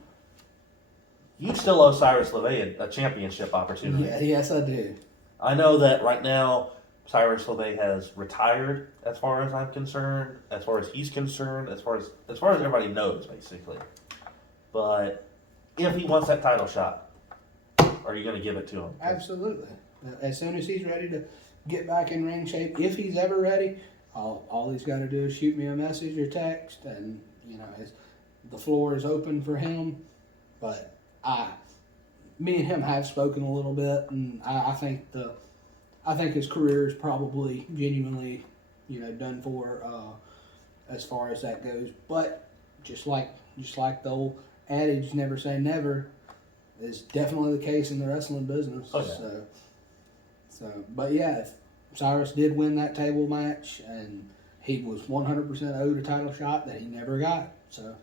You still owe Cyrus LeVay a championship opportunity. Yeah, yes, I do. I know that right now Cyrus LeVay has retired, as far as I'm concerned, as far as he's concerned, as far as everybody knows, basically. But if he wants that title shot, are you going to give it to him? Absolutely. As soon as he's ready to get back in ring shape, if he's ever ready, all he's got to do is shoot me a message or text, and the floor is open for him. But me and him have spoken a little bit, and I think his career is probably genuinely, done for as far as that goes. But just like the old adage, never say never, is definitely the case in the wrestling business. Oh, yeah. But yeah, if Cyrus did win that table match, and he was 100% owed a title shot that he never got. So.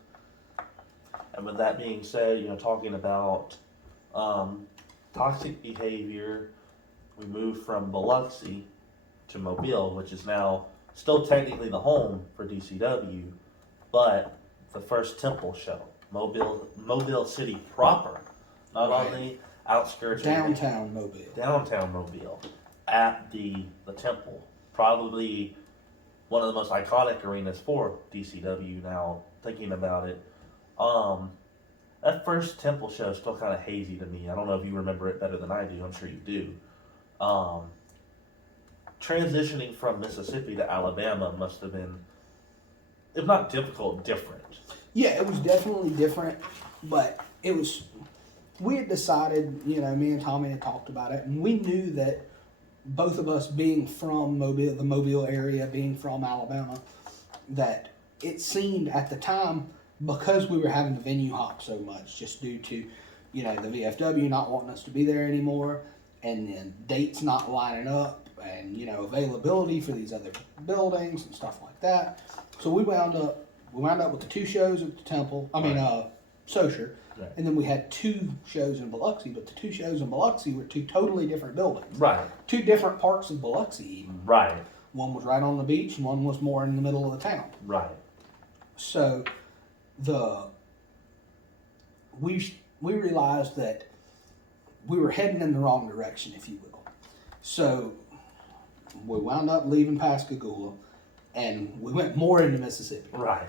And with that being said, talking about toxic behavior, we moved from Biloxi to Mobile, which is now still technically the home for DCW, but the first Temple show, Mobile City proper, not only outskirts, downtown Mobile, at the Temple, probably one of the most iconic arenas for DCW. Now thinking about it, that first Temple show is still kind of hazy to me. I don't know if you remember it better than I do. I'm sure you do. Transitioning from Mississippi to Alabama must have been, if not difficult, different. Yeah, it was definitely different, but we had decided, me and Tommy had talked about it, and we knew that both of us being from Mobile, the Mobile area, being from Alabama, that it seemed at the time, because we were having the venue hop so much, just due to, the VFW not wanting us to be there anymore, and then dates not lining up, and, availability for these other buildings and stuff like that. So we wound up with the two shows at the Temple, Socher, right. And then we had two shows in Biloxi, but the two shows in Biloxi were two totally different buildings. Right. Two different parts of Biloxi even. Right. One was right on the beach, and one was more in the middle of the town. Right. So we realized that we were heading in the wrong direction, if you will. So we wound up leaving Pascagoula, and we went more into Mississippi. Right.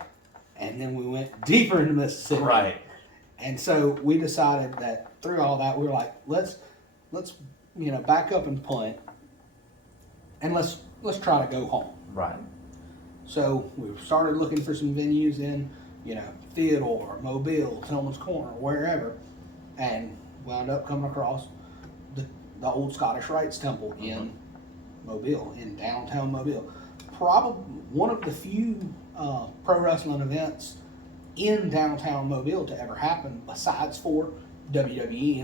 And then we went deeper into Mississippi. Right. And so we decided that through all that, we were like, let's back up and punt, and let's try to go home. Right. So we started looking for some venues in, Theodore, Mobile, Tillman's Corner, wherever, and wound up coming across the old Scottish Rites Temple in Mobile, in downtown Mobile. Probably one of the few pro wrestling events in downtown Mobile to ever happen, besides for WWE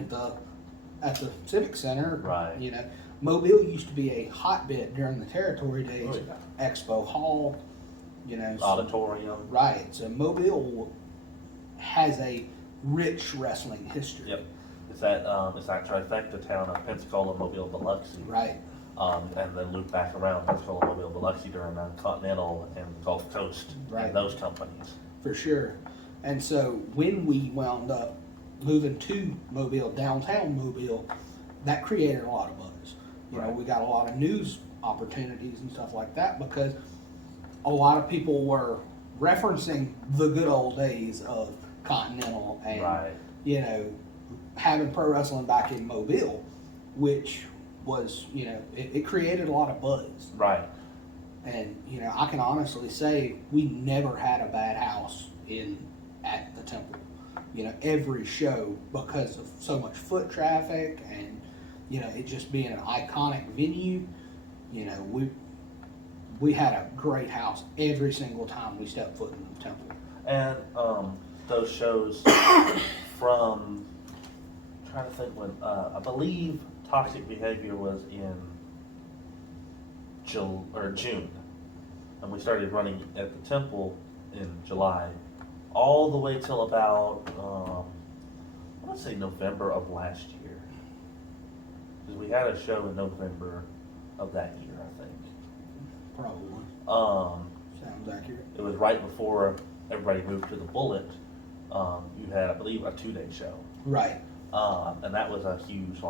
at the Civic Center. Right. Mobile used to be a hotbed during the territory days. Oh, yeah. Expo Hall, auditorium. Right. So Mobile has a rich wrestling history. Yep. It's that trifecta town of Pensacola, Mobile, Biloxi. Right. And then loop back around Pensacola, Mobile, Biloxi during the Continental and Gulf Coast. Right. And those companies. For sure. And so when we wound up moving to Mobile, downtown Mobile, that created a lot of buzz. We got a lot of news opportunities and stuff like that, because a lot of people were referencing the good old days of Continental and Right. you know, having pro wrestling back in Mobile, which was, you know, it created a lot of buzz. Right. And you know, I can honestly say we never had a bad house at the Temple. You know, every show, because of so much foot traffic and you know it just being an iconic venue, you know, we had a great house every single time we stepped foot in the Temple. And those shows from, I'm trying to think when, I believe Toxic Behavior was in June, and we started running at the Temple in July, all the way till about I want to say November of last year, because we had a show in November of that year, I think. Probably. Sounds accurate. It was right before everybody moved to the Bullet. You had, I believe, a 2-day show. Right. And that was a huge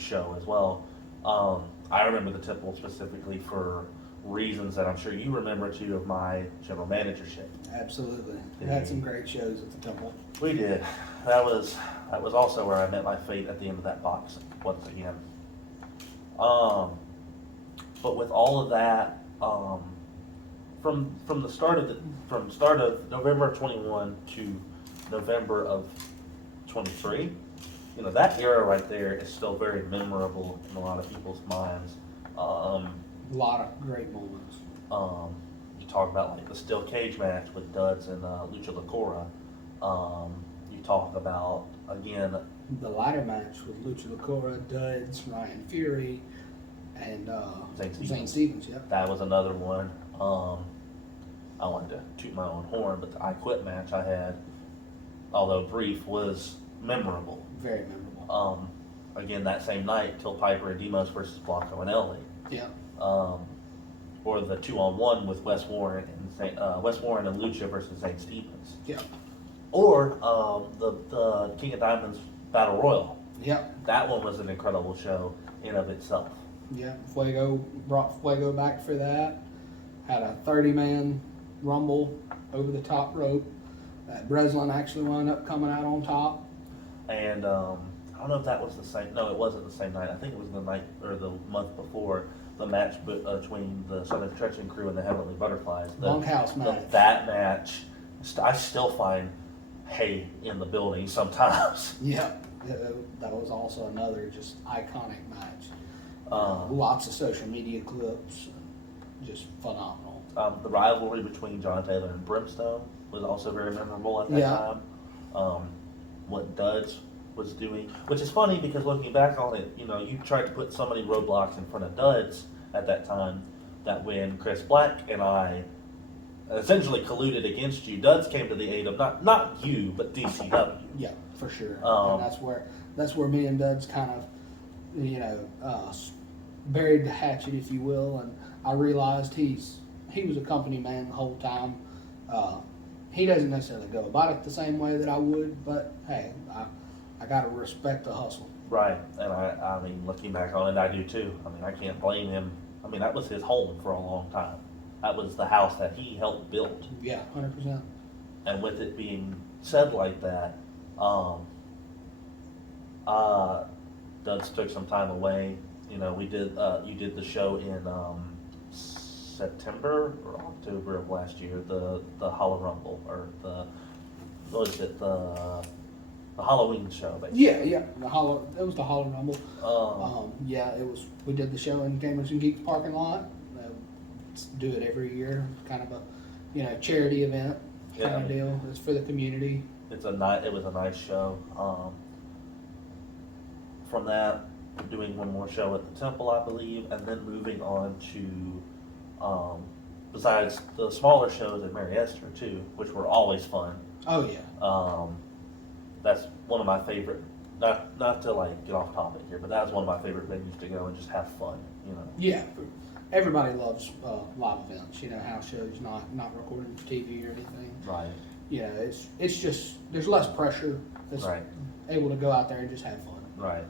show as well. I remember the Temple specifically for reasons that I'm sure you remember too, of my general managership. Absolutely. We had some great shows at the Temple. We did. That was also where I met my fate at the end of that box once again. But with all of that, from start of November of 21 to November of 23, you know, that era right there is still very memorable in a lot of people's minds. A lot of great moments. You talk about like the steel cage match with Duds and Lucha Lacora. You talk about, again, The ladder match with Lucha Lacora, Duds, Ryan Fury, and Zane Stevens. Yep. That was another one. I wanted to toot my own horn, but the I Quit match I had, although brief, was memorable. Very memorable. Again, that same night, Till Piper and Demos versus Blanco and Ellie. Yeah. Or the 2-on-1 with Wes Warren and Lucha versus Zane Stevens. Yeah. Or the King of Diamonds Battle Royal. Yep. That one was an incredible show in of itself. Yeah. Fuego brought Fuego back for that. Had a 30-man rumble over the top rope. That Breslin actually wound up coming out on top. And I don't know if that was the same. No, it wasn't the same night. I think it was the night or the month before the match between the Southern Treachery Crew and the Heavenly Butterflies. Bunkhouse match. That match, I still find hay in the building sometimes. Yeah. That was also another just iconic match. Lots of social media clips. Just phenomenal. The rivalry between John Taylor and Brimstone was also very memorable at that time. What Duds was doing, which is funny because looking back on it, you know, you tried to put so many roadblocks in front of Duds at that time that when Chris Black and I essentially colluded against you, Duds came to the aid of not you, but DCW. Yeah, for sure. And that's where me and Duds kind of, you know, buried the hatchet, if you will, and I realized he was a company man the whole time. He doesn't necessarily go about it the same way that I would, but hey, I gotta respect the hustle. Right, and I mean, looking back on it, I do too. I mean, I can't blame him. I mean, that was his home for a long time. That was the house that he helped build. Yeah, 100%. And with it being said like that, Duds took some time away. You know, you did the show in September or October of last year, the Hollow Rumble, or the Halloween show, basically. Yeah. It was the Hollow Rumble. Yeah, it was. We did the show in Gamers and Geeks parking lot. Do it every year, kind of a charity event kind of deal. It's for the community. It was a nice show. From that, doing one more show at the Temple, I believe, and then moving on to, besides the smaller shows at Mary Esther too, which were always fun. Oh yeah. That's one of my favorite. Not to like get off topic here, but that's one of my favorite venues to go and just have fun. You know. Yeah. Everybody loves live events. You know, house shows, not recorded for TV or anything. Right. You know, it's just there's less pressure. It's right. Able to go out there and just have fun. Right.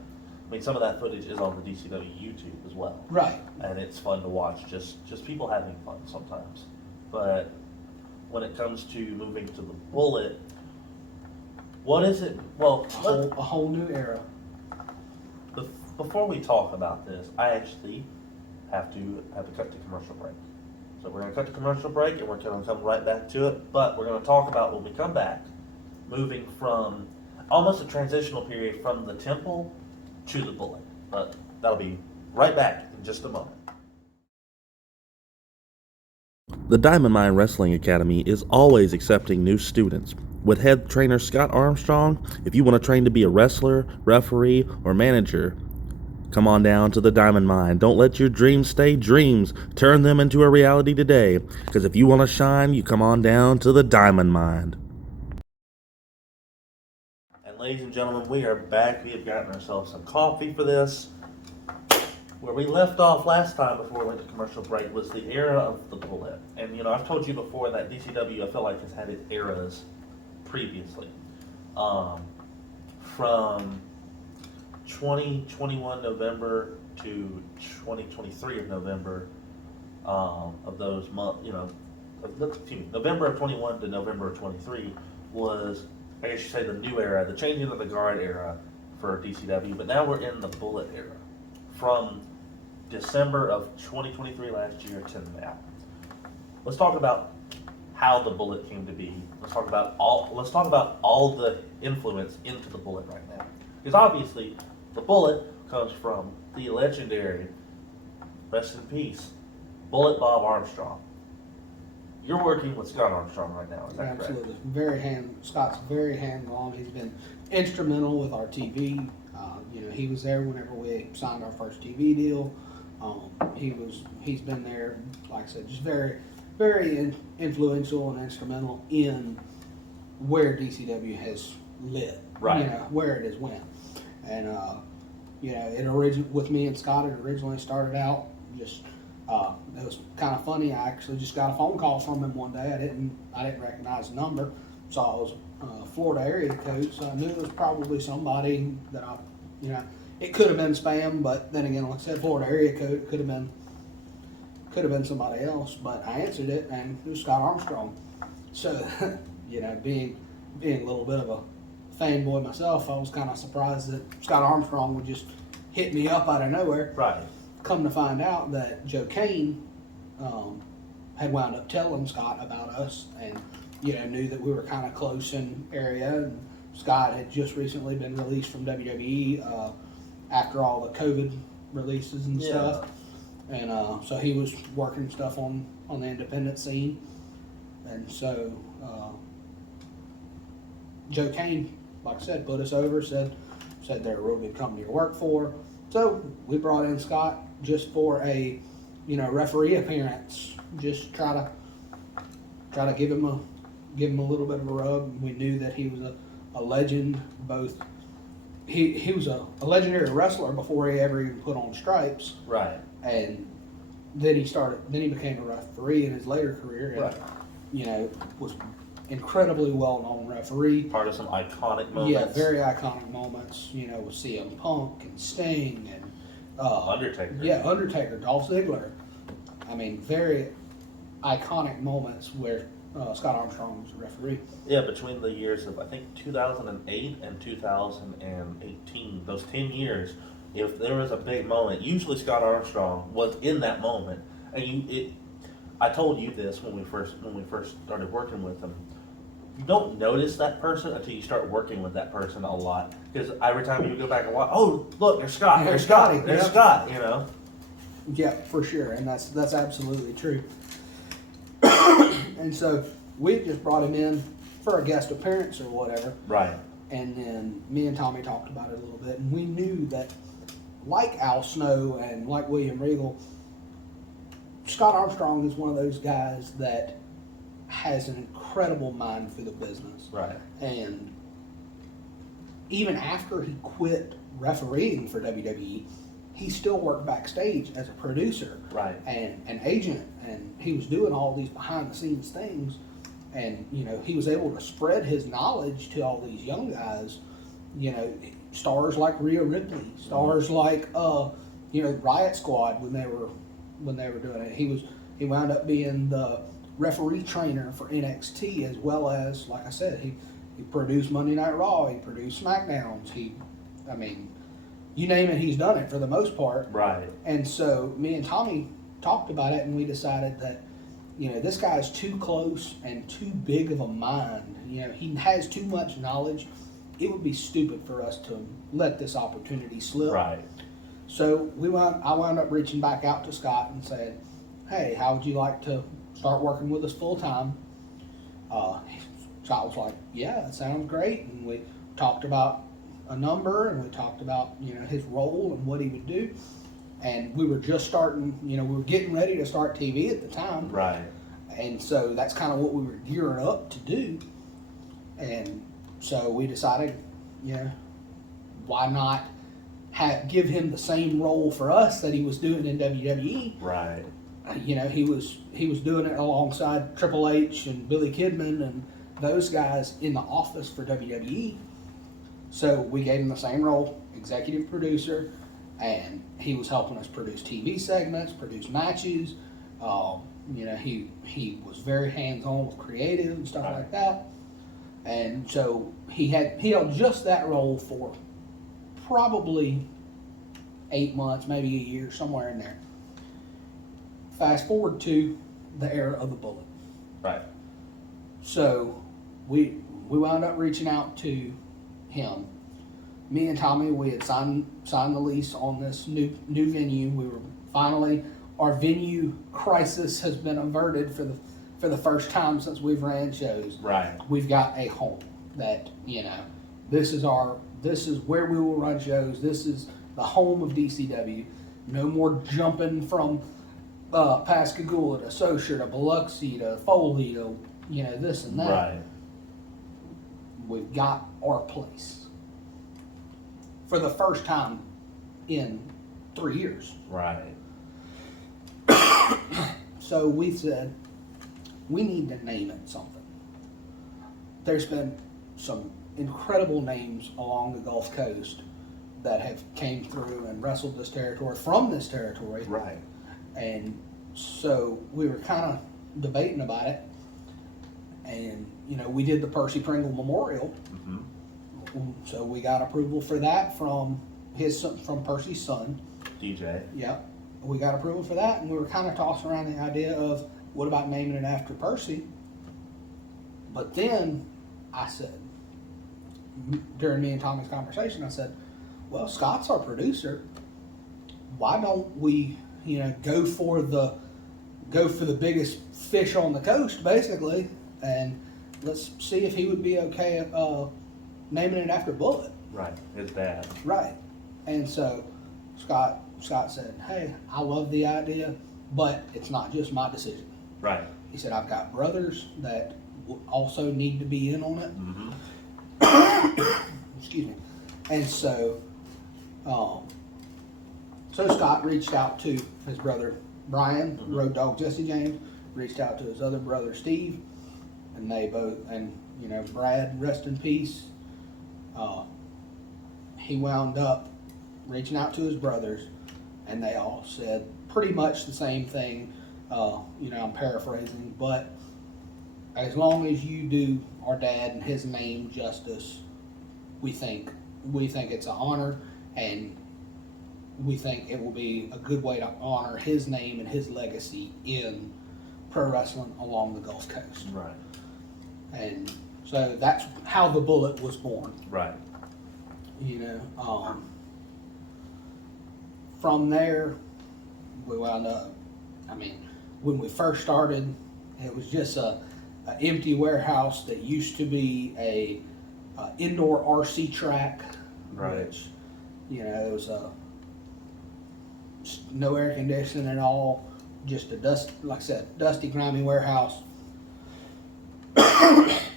mean, some of that footage is on the DCW YouTube as well. Right. And it's fun to watch, just people having fun sometimes. But when it comes to moving to the Bullet, what is it? Well, A whole new era. before we talk about this, I actually have to cut to commercial break. So we're going to cut to commercial break, and we're going to come right back to it. But we're going to talk about, when we come back, moving from almost a transitional period from the Temple to the Bullet. But that'll be right back in just a moment. The Diamond Mine Wrestling Academy is always accepting new students. With head trainer Scott Armstrong, if you want to train to be a wrestler, referee, or manager, come on down to the Diamond Mine. Don't let your dreams stay dreams. Turn them into a reality today. Because if you want to shine, you come on down to the Diamond Mine. And ladies and gentlemen, we are back. We have gotten ourselves some coffee for this. Where we left off last time before we went to commercial break was the era of the Bullet. And, you know, I've told you before that DCW, I feel like, has had its eras previously. From 2021 November to 2023 of November of those months, you know, November of 21 to November of 23 was, I guess you say, the new era, the changing of the guard era for DCW. But now we're in the Bullet era. From December of 2023 last year to now. Let's talk about how the Bullet came to be. Let's talk about all the influence into the Bullet right now. Because obviously, the Bullet comes from the legendary, rest in peace, Bullet Bob Armstrong. You're working with Scott Armstrong right now, is that correct? Absolutely. Scott's very hands-on. He's been instrumental with our TV. You know, he was there whenever we signed our first TV deal. He's been there, like I said, just very, very influential and instrumental in where DCW has lit. Right. You know, where it has went. And, you know, with me and Scott, it originally started out just, it was kind of funny. I actually just got a phone call from him one day. I didn't recognize the number. Saw it was a Florida area code, so I knew it was probably somebody that you know, it could have been spam, but then again, like I said, Florida area code, it could have been somebody else. But I answered it, and it was Scott Armstrong. So, you know, being a little bit of a fanboy myself, I was kind of surprised that Scott Armstrong would just hit me up out of nowhere. Right. Come to find out that Joe Kane had wound up telling Scott about us, and you know, knew that we were kind of close in area. And Scott had just recently been released from WWE after all the COVID releases and stuff, and so he was working stuff on the independent scene, and so Joe Kane, like I said, put us over. Said they're a real good company to work for. So we brought in Scott just for a, you know, referee appearance. Just try to give him a little bit of a rub. We knew that he was a legend. Both he was a legendary wrestler before he ever even put on stripes. Right. And then he became a referee in his later career. And, right. You know, was incredibly well-known referee. Part of some iconic moments. Yeah, very iconic moments. You know, with CM Punk and Sting and Undertaker. Yeah, Undertaker, Dolph Ziggler. I mean, very iconic moments where Scott Armstrong was a referee. Yeah, between the years of, I think, 2008 and 2018, those 10 years, if there was a big moment, usually Scott Armstrong was in that moment. And I told you this when we first started working with him. You don't notice that person until you start working with that person a lot. Because every time you go back and watch, oh, look, there's Scott, there's Scott, there's Scott, you know? Yeah, for sure, and that's absolutely true. And so we just brought him in for a guest appearance or whatever. Right. And then me and Tommy talked about it a little bit, and we knew that, like Al Snow and like William Regal, Scott Armstrong is one of those guys that has an incredible mind for the business. Right. And even after he quit refereeing for WWE, he still worked backstage as a producer, right, and an agent, and he was doing all these behind the scenes things. And you know, he was able to spread his knowledge to all these young guys. You know, stars like Rhea Ripley, stars like Riot Squad when they were doing it. He wound up being the referee trainer for NXT, as well as, like I said, he produced Monday Night Raw, he produced SmackDowns, you name it, he's done it for the most part. Right. And so me and Tommy talked about it, and we decided that, this guy's too close and too big of a mind. He has too much knowledge. It would be stupid for us to let this opportunity slip. Right. So I wound up reaching back out to Scott and said, hey, how would you like to start working with us full time? Scott was like, yeah, that sounds great. And we talked about a number, and we talked about, his role and what he would do. And we were just starting, we were getting ready to start TV at the time. Right. And so that's kind of what we were gearing up to do. And so we decided, why not give him the same role for us that he was doing in WWE. Right. He was doing it alongside Triple H and Billy Kidman and those guys in the office for WWE. So we gave him the same role, executive producer, and he was helping us produce TV segments, produce matches. He was very hands-on with creative and stuff like that. And so he held just that role for probably 8 months, maybe a year, somewhere in there. Fast forward to the era of the Bullet. Right. So we wound up reaching out to him. Me and Tommy, we had signed the lease on this new venue. We were finally, our venue crisis has been averted for the first time since we've ran shows. Right. We've got a home that, this is where we will run shows. This is the home of DCW. No more jumping from Pascagoula to Saussure to Biloxi to Foley to, this and that. Right. We've got our place. For the first time in 3 years. Right. So we said, we need to name it something. There's been some incredible names along the Gulf Coast that have came through and wrestled this territory from this territory. Right. And so we were kind of debating about it. And, we did the Percy Pringle Memorial. Mm-hmm. So we got approval for that from Percy's son. DJ. Yep. We got approval for that, and we were kind of tossing around the idea of, what about naming it after Percy? But then I said, during me and Tommy's conversation, I said, well, Scott's our producer. Why don't we, go for the biggest fish on the coast, basically, and let's see if he would be okay naming it after Bullet. Right. His dad. Right. And so Scott said, hey, I love the idea, but it's not just my decision. Right. He said, I've got brothers that also need to be in on it. Mm-hmm. Excuse me. And so, Scott reached out to his brother Brian, Mm-hmm. Road Dogg Jesse James, reached out to his other brother Steve, and they both, and Brad, rest in peace. He wound up reaching out to his brothers, and they all said pretty much the same thing. I'm paraphrasing, but as long as you do our dad and his name justice, we think it's an honor, and we think it will be a good way to honor his name and his legacy in pro wrestling along the Gulf Coast. Right. And so that's how the Bullet was born. Right. From there, we wound up, when we first started, it was just a empty warehouse that used to be a indoor RC track. Right. Which, it was no air conditioning at all, just a dusty, grimy warehouse.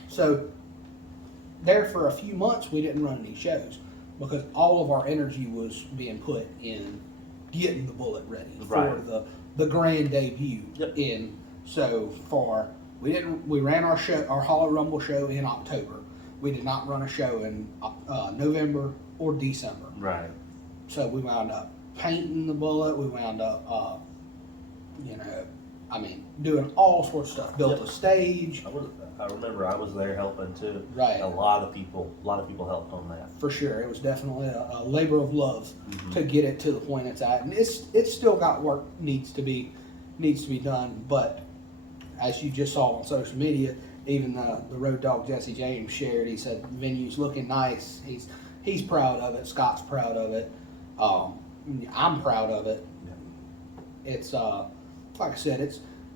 So there for a few months we didn't run any shows because all of our energy was being put in getting the Bullet ready for the grand debut. Yep. We ran our Hollow Rumble show in October. We did not run a show in November or December. Right. So we wound up painting the Bullet. We wound up, doing all sorts of stuff. Built Yep. a stage. I remember I was there helping too. Right. A lot of people helped on that. For sure, it was definitely a labor of love Mm-hmm. to get it to the point it's at, and it's still got work needs to be done. But as you just saw on social media, even the road dog Jesse James shared. He said the venue's looking nice. He's proud of it. Scott's proud of it. I'm proud of it. Yeah. It's like I said,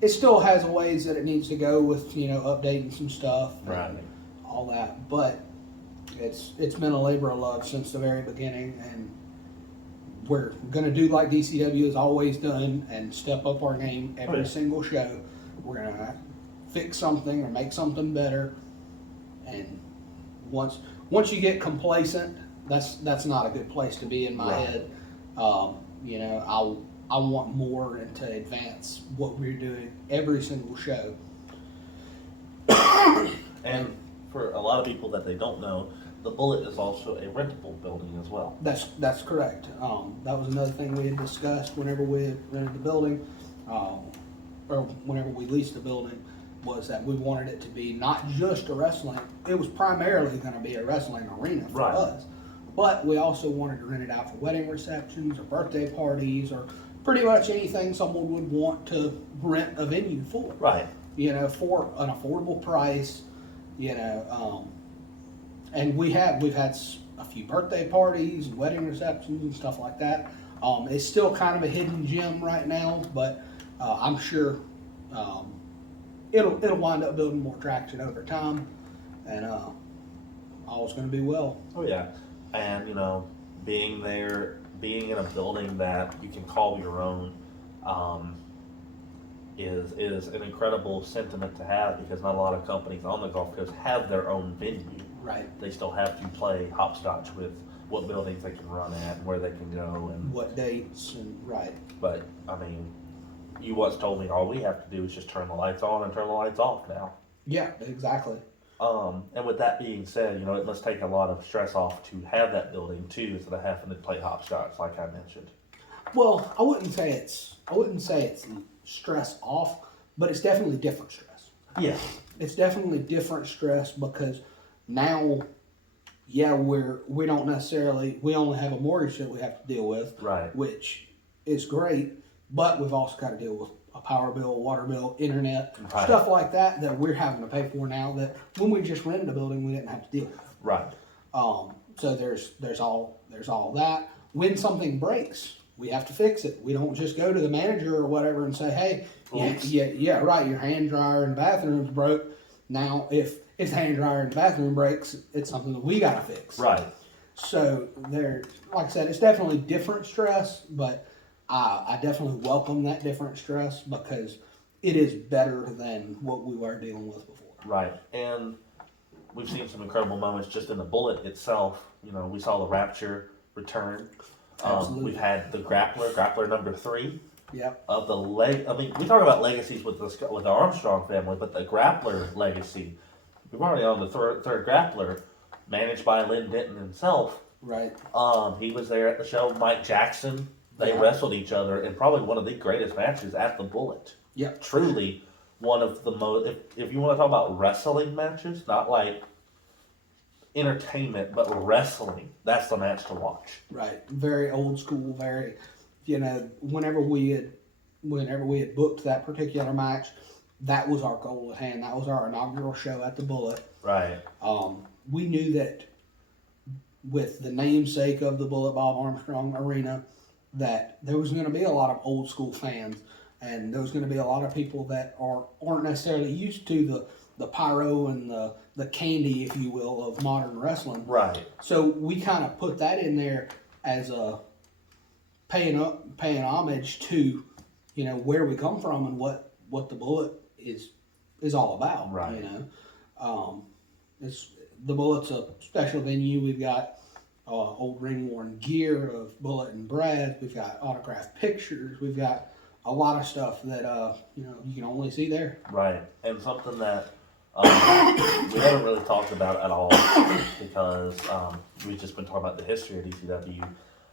it still has ways that it needs to go with updating some stuff. Right. And all that, but it's been a labor of love since the very beginning, and we're gonna do like DCW has always done and step up our game every single show. We're gonna fix something or make something better, and once you get complacent, that's not a good place to be in my head. I want more and to advance what we're doing every single show. And for a lot of people that they don't know, the Bullet is also a rentable building as well. That's correct. That was another thing we had discussed whenever we had rented the building, or whenever we leased the building, was that we wanted it to be not just a wrestling. It was primarily going to be a wrestling arena for us, but we also wanted to rent it out for wedding receptions or birthday parties or pretty much anything someone would want to rent a venue for. Right. For an affordable price. And we've had a few birthday parties and wedding receptions and stuff like that. It's still kind of a hidden gem right now, but I'm sure it'll wind up building more traction over time, and all's going to be well. Oh yeah, and being there, being in a building that you can call your own, is an incredible sentiment to have, because not a lot of companies on the Gulf Coast have their own venue. Right. They still have to play hopscotch with what buildings they can run at and where they can go and what dates and right. But I mean, you once told me all we have to do is just turn the lights on and turn the lights off now. Yeah, exactly. And with that being said, it must take a lot of stress off to have that building too, instead of having to play hopscotch like I mentioned. Well, I wouldn't say it's stress off, but it's definitely different stress. Yeah. It's definitely different stress because now, yeah, we don't necessarily, we only have a mortgage that we have to deal with, Right. which is great, but we've also got to deal with a power bill, water bill, internet, stuff like that we're having to pay for now that when we just rented a building we didn't have to deal with. Right. So there's all that. When something breaks, we have to fix it. We don't just go to the manager or whatever and say, hey, yeah, right, your hand dryer in the bathroom's broke. Now, if the hand dryer in the bathroom breaks, it's something that we got to fix. Right. So like I said, it's definitely different stress, but I definitely welcome that different stress because it is better than what we were dealing with before. Right. And we've seen some incredible moments just in the Bullet itself. We saw the Rapture return. We've had the Grappler number 3. Yep. Of the we talk about legacies with the Armstrong family, but the Grappler legacy, we've already on the third Grappler, managed by Lynn Denton himself. Right. He was there at the show. Mike Jackson, they wrestled each other in probably one of the greatest matches at the Bullet. Yep. Truly one of the most, if you want to talk about wrestling matches, not like entertainment, but wrestling, that's the match to watch. Right. Very old school, very, whenever we had booked that particular match, that was our goal at hand. That was our inaugural show at the Bullet. Right. We knew that with the namesake of the Bullet Bob Armstrong Arena, that there was going to be a lot of old school fans, and there was going to be a lot of people that aren't necessarily used to the pyro and the candy, if you will, of modern wrestling. Right. So we kind of put that in there as a paying homage to, where we come from and what the Bullet is all about. Right. It's the Bullet's a special venue. We've got old ring worn gear of Bullet and Brad. We've got autographed pictures. We've got a lot of stuff that you can only see there. Right. And something that We haven't really talked about it at all because we've just been talking about the history of DCW.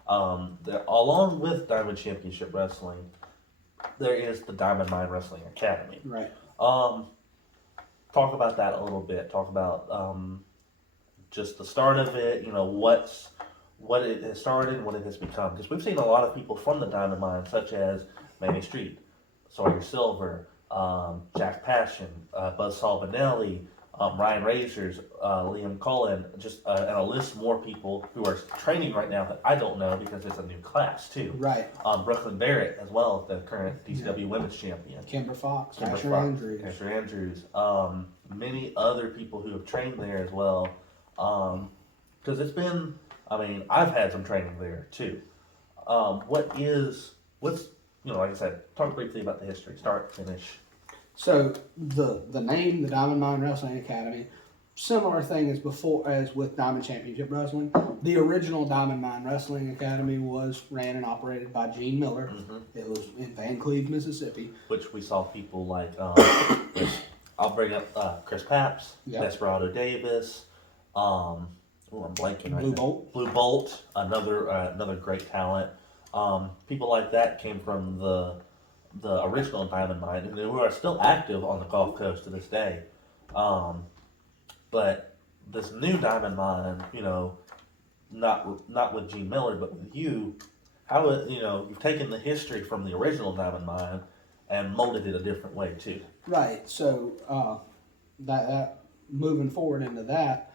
Along with Diamond Championship Wrestling, there is the Diamond Mine Wrestling Academy. Right. Talk about that a little bit. Talk about just the start of it. You know, what it has started and what it has become. Because we've seen a lot of people from the Diamond Mine, such as Manny Street, Sawyer Silver, Jack Passion, Buzz Salvinelli, Ryan Razors, Liam Cullen, and a list more people who are training right now that I don't know because it's a new class too. Right. Brooklyn Barrett as well, the current DCW Women's Champion. Kimber Fox, Kimber Asher Fox, Andrews. Asher Andrews. Many other people who have trained there as well. Because it's been, I mean, I've had some training there too. What's, like I said, talk briefly about the history, start, finish. So the name, the Diamond Mine Wrestling Academy, similar thing as with Diamond Championship Wrestling. The original Diamond Mine Wrestling Academy was ran and operated by Gene Miller. Mm-hmm. It was in Van Cleve, Mississippi. Which we saw people like, I'll bring up Chris Papps, Yep. Desperado Davis, I'm blanking right Blue now. Bolt. Blue Bolt, another great talent. People like that came from the original Diamond Mine, and who are still active on the Gulf Coast to this day. But this new Diamond Mine, not with Gene Miller, but with you, you've taken the history from the original Diamond Mine and molded it a different way too. Right. So that moving forward into that,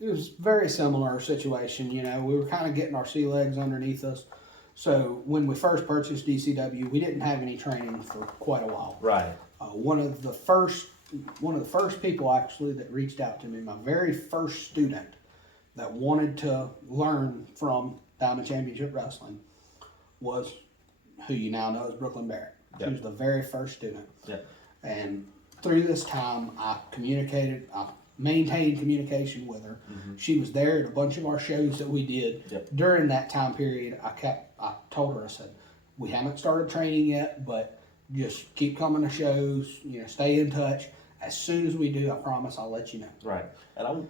it was very similar situation. We were kind of getting our sea legs underneath us. So when we first purchased DCW, we didn't have any training for quite a while. Right. One of the first people actually that reached out to me, my very first student that wanted to learn from Diamond Championship Wrestling, was who you now know as Brooklyn Barrett. Yep. She was the very first student. Yep. And through this time, I maintained communication with her. Mm-hmm. She was there at a bunch of our shows that we did. Yep. During that time period, I told her, I said, we haven't started training yet, but just keep coming to shows, stay in touch. As soon as we do, I promise I'll let you know. Right. And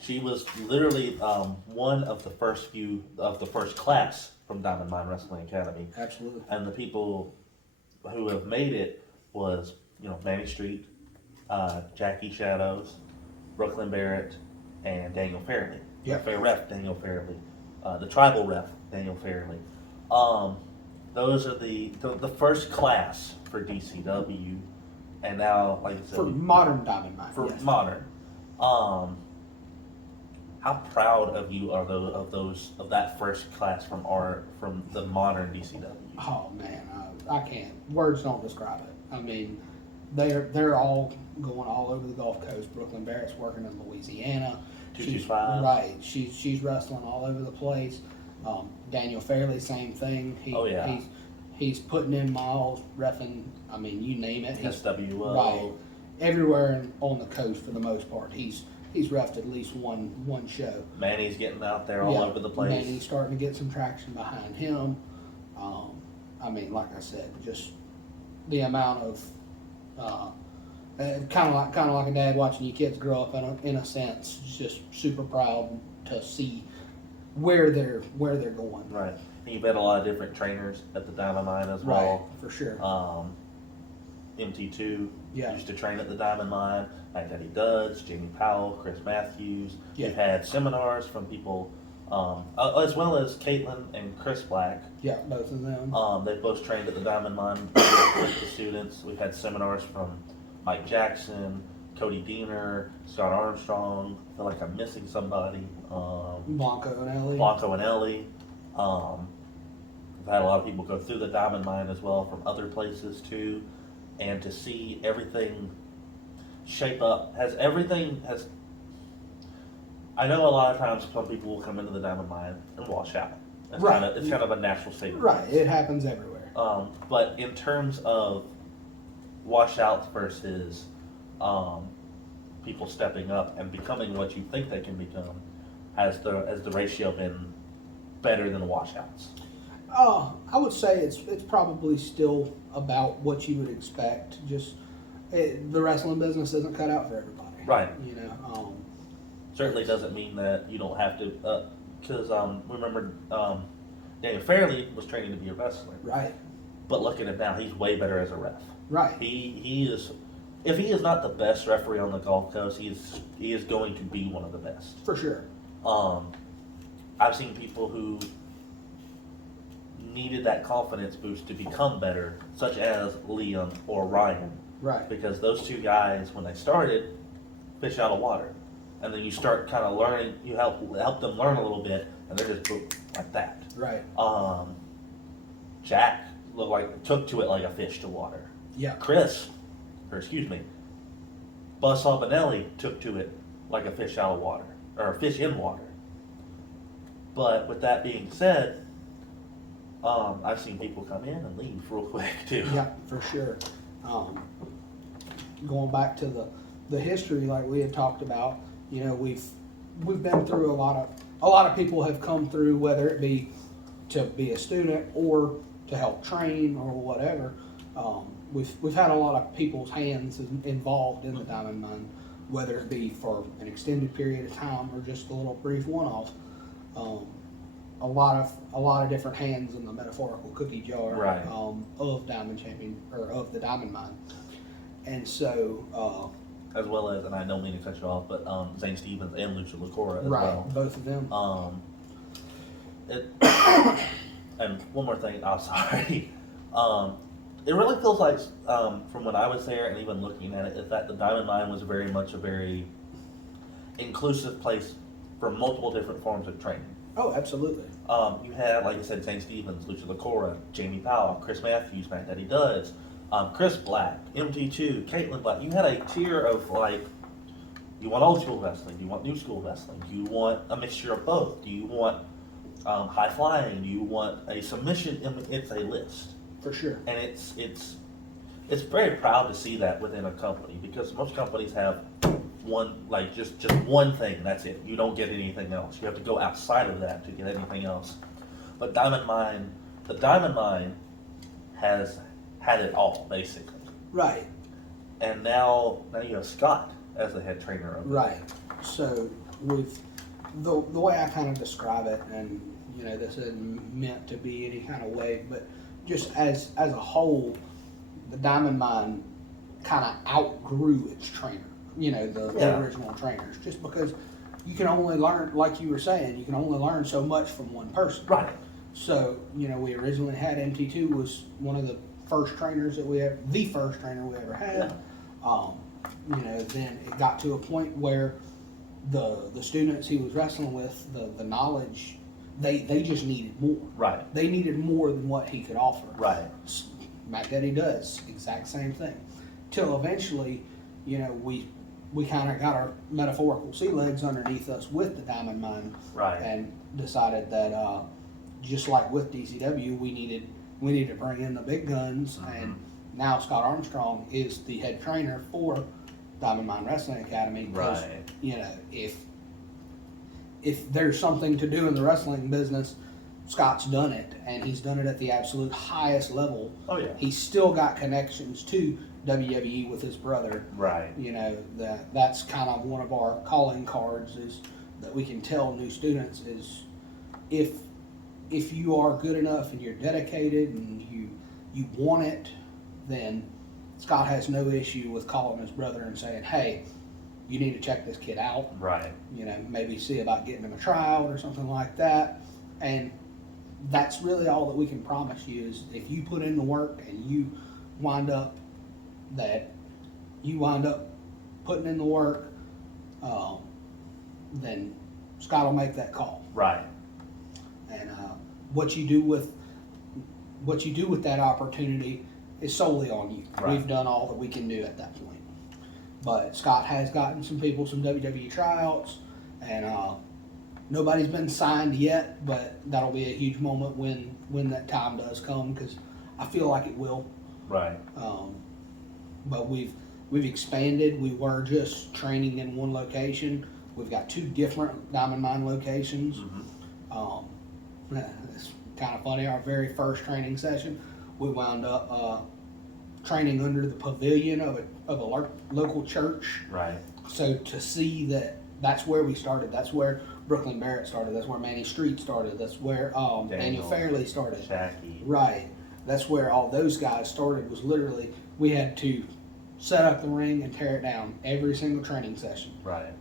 she was literally one of the first class from Diamond Mine Wrestling Academy. Absolutely. And the people who have made it was, Manny Street, Jackie Shadows, Brooklyn Barrett, and Daniel Fairley. Yep. The ref, Daniel Fairley. The tribal ref, Daniel Fairley. Those are the first class for DCW, and now, like I said, For modern Diamond Mine. for yes. modern. How proud of you are of that first class from the modern DCW? Oh man, I can't. Words don't describe it. I mean, they're all going all over the Gulf Coast. Brooklyn Barrett's working in Louisiana. 225. Right. She's wrestling all over the place. Daniel Fairley, same thing. He's putting in miles, reffing. I mean, you name it. SWO. Right. Everywhere on the coast for the most part. He's reffed at least one show. Manny's getting out there all over the place. Manny's starting to get some traction behind him. I mean, like I said, just the amount of kind of like a dad watching your kids grow up in a sense. Just super proud to see where they're going. Right. And you've had a lot of different trainers at the Diamond Mine as well. Right, for sure. MT2 Yeah. used to train at the Diamond Mine. Like Eddie Dudds, Jamie Powell, Chris Matthews. Yeah. You've had seminars from people, as well as Caitlin and Chris Black. Yeah, both of them. They both trained at the Diamond Mine with the students. We've had seminars from Mike Jackson, Cody Diener, Scott Armstrong. I feel like I'm missing somebody. Blanco and Ellie. Blanco and Ellie. I've had a lot of people go through the Diamond Mine as well from other places too. And to see everything shape up, I know a lot of times some people will come into the Diamond Mine and wash out. It's kind of a natural state. Right, it happens everywhere. But in terms of washouts versus people stepping up and becoming what you think they can become, has the ratio been better than washouts? I would say it's probably still about what you would expect. Just the wrestling business isn't cut out for everybody. Right. You know. Certainly doesn't mean that you don't have to, because remember, Daniel Fairley was training to be a wrestler. Right. But look at him now; he's way better as a ref. Right. He is. If he is not the best referee on the Gulf Coast, he is going to be one of the best. For sure. I've seen people who needed that confidence boost to become better, such as Liam or Ryan. Right. Because those two guys, when they started, fish out of water. And then you start kind of learning, you help them learn a little bit, and they're just boom, like that. Right. Jack took to it like a fish to water. Yeah. Buzz Albinelli took to it like a fish out of water, or a fish in water. But with that being said, I've seen people come in and leave real quick too. Yeah, for sure. Going back to the history, like we had talked about, you know, we've been through a lot of people have come through, whether it be to be a student or to help train or whatever. We've had a lot of people's hands involved in the diamond mine, whether it be for an extended period of time or just a little brief one-off. A lot of different hands in the metaphorical cookie jar. Right. Of Diamond Champion, or of the diamond mine. And so as well as, and I don't mean to cut you off, but Zane Stevens and Lucha Lacora as right, well. both of them. And one more thing, I'm sorry. It really feels like, from when I was there and even looking at it, is that the Diamond Mine was very much a very inclusive place for multiple different forms of training. Oh, absolutely. You had, like I said, Zane Stevens, Lucha Lacora, Jamie Powell, Chris Matthews, Matt Daddy Duds, Chris Black, MT2, Caitlin Black. You had a tier of, like, you want old school wrestling, do you want new school wrestling, do you want a mixture of both, do you want high flying, do you want a submission? I mean, it's a list. For sure. And it's very proud to see that within a company, because most companies have one, like just one thing, that's it. You don't get anything else. You have to go outside of that to get anything else. But the Diamond Mine has had it all, basically. Right. And now you have Scott as the head trainer of it. Right. So with the way I kind of describe it, and you know, this isn't meant to be any kind of way, but just as a whole, the Diamond Mine kind of outgrew its trainer. You know, the original trainers, just because you can only learn, like you were saying, you can only learn so much from one person. Right. So, you know, we originally had MT2 was one of the first trainers that the first trainer we ever had. Yeah. You know, then it got to a point where the students he was wrestling with, the knowledge, they just needed more. Right. They needed more than what he could offer. Right. Mac Daddy does exact same thing. Till eventually, you know, we kind of got our metaphorical sea legs underneath us with the Diamond Mine. Right. And decided that just like with DCW, we needed to bring in the big guns. Mm-hmm. And now Scott Armstrong is the head trainer for Diamond Mine Wrestling Academy. Because, Right. you know, if there's something to do in the wrestling business, Scott's done it, and he's done it at the absolute highest level. Oh yeah. He's still got connections to WWE with his brother. Right. You know, that's kind of one of our calling cards, is that we can tell new students is if you are good enough and you're dedicated and you want it, then Scott has no issue with calling his brother and saying, hey, you need to check this kid out. Right. You know, maybe see about getting him a tryout or something like that. And that's really all that we can promise you, is if you put in the work and you wind up putting in the work, then Scott will make that call. Right. And what you do with that opportunity is solely on you. Right. We've done all that we can do at that point. But Scott has gotten some WWE tryouts, and nobody's been signed yet, but that'll be a huge moment when that time does come, because I feel like it will. Right. But we've expanded. We were just training in one location. We've got 2 different Diamond Mine locations. Mm-hmm. It's kind of funny. Our very first training session, we wound up training under the pavilion of a local church. Right. So to see that that's where we started, that's where Brooklyn Barrett started, that's where Manny Street started, that's where Daniel Fairley started. Shacky. Right. That's where all those guys started, was literally, we had to set up the ring and tear it down every single training session. Right.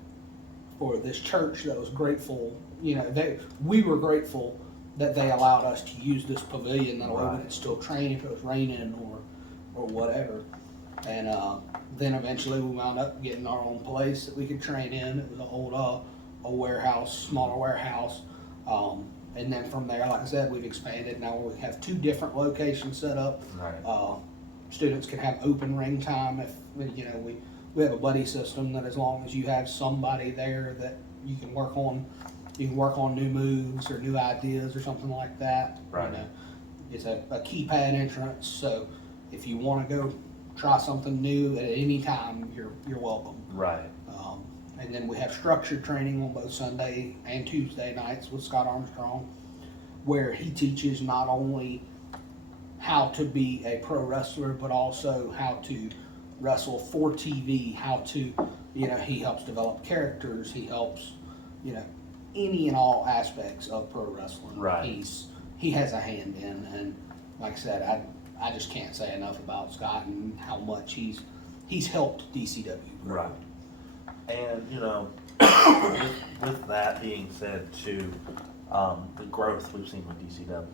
For this church that was grateful, we were grateful that they allowed us to use this pavilion, that way we could still train if it was raining or whatever. And then eventually we wound up getting our own place that we could train in. It was an old a warehouse, smaller warehouse. And then from there, like I said, we've expanded. Now we have 2 different locations set up. Right. Students can have open ring time if we have a buddy system that as long as you have somebody there that you can work on new moves or new ideas or something like that. Right. It's a keypad entrance, so if you want to go try something new at any time, you're welcome. Right. And then we have structured training on both Sunday and Tuesday nights with Scott Armstrong, where he teaches not only how to be a pro wrestler, but also how to wrestle for TV, how to, he helps develop characters, he helps, any and all aspects of pro wrestling. Right. He has a hand in, and like I said, I just can't say enough about Scott and how much he's helped DCW. Right. And with that being said, too, the growth we've seen with DCW,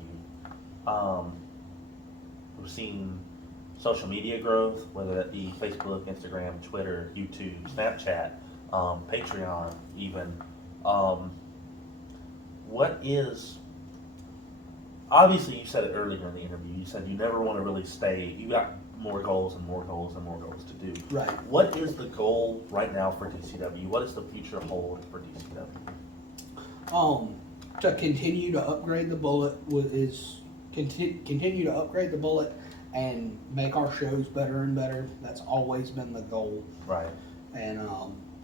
we've seen social media growth, whether that be Facebook, Instagram, Twitter, YouTube, Snapchat, Patreon, even. What is, obviously you said it earlier in the interview, you said you never want to really stay, you got more goals and more goals and more goals to do. Right. What is the goal right now for DCW? What does the future hold for DCW? To continue to upgrade the Bullet continue to upgrade the Bullet and make our shows better and better. That's always been the goal. Right. And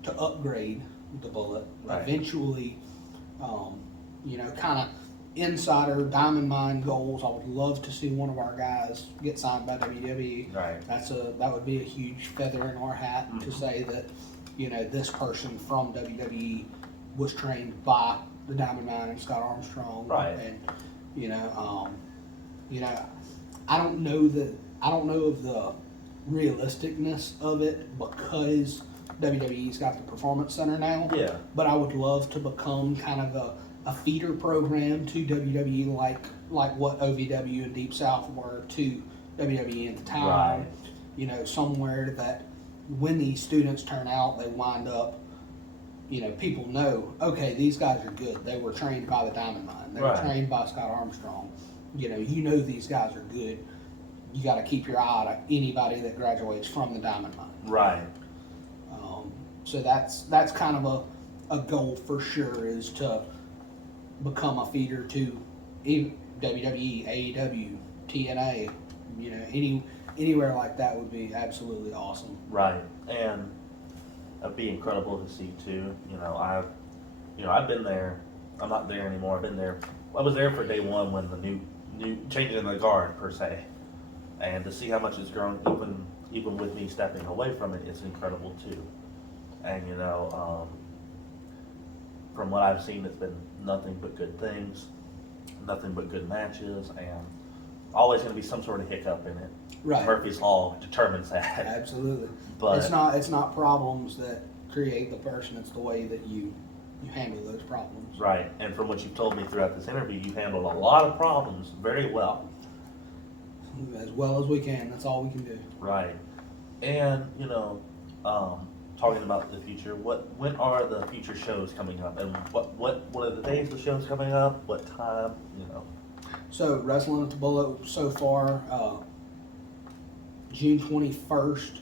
to upgrade the Bullet. Right. Eventually, kind of insider diamond mine goals. I would love to see one of our guys get signed by WWE. Right. That would be a huge feather in our hat to say that, this person from WWE was trained by the Diamond Mine and Scott Armstrong. Right. And I don't know of the realisticness of it because WWE's got the Performance Center now. Yeah. But I would love to become kind of a feeder program to WWE like what OVW and Deep South were to WWE at the time. Right. Somewhere that when these students turn out, they wind up, people know, okay, these guys are good. They were trained by the Diamond Mine. They were trained by Scott Armstrong. These guys are good. You got to keep your eye on anybody that graduates from the Diamond Mine. Right. So that's kind of a goal for sure, is to become a feeder to WWE, AEW, TNA, anywhere like that would be absolutely awesome. Right. And it'd be incredible to see too. I've been there. I'm not there anymore. I was there for day one when the new changing the guard per se, and to see how much it's grown, even with me stepping away from it, it's incredible too. And from what I've seen, it's been nothing but good things, nothing but good matches, and always going to be some sort of hiccup in it. Right. Murphy's Law determines that. Absolutely. But it's not problems that create the person. It's the way that you handle those problems. Right. And from what you've told me throughout this interview, you've handled a lot of problems very well. As well as we can. That's all we can do. Right. And talking about the future, when are the future shows coming up, and what are the days the show's coming up? What time? So Wrestling at the Bullet so far, June 21st.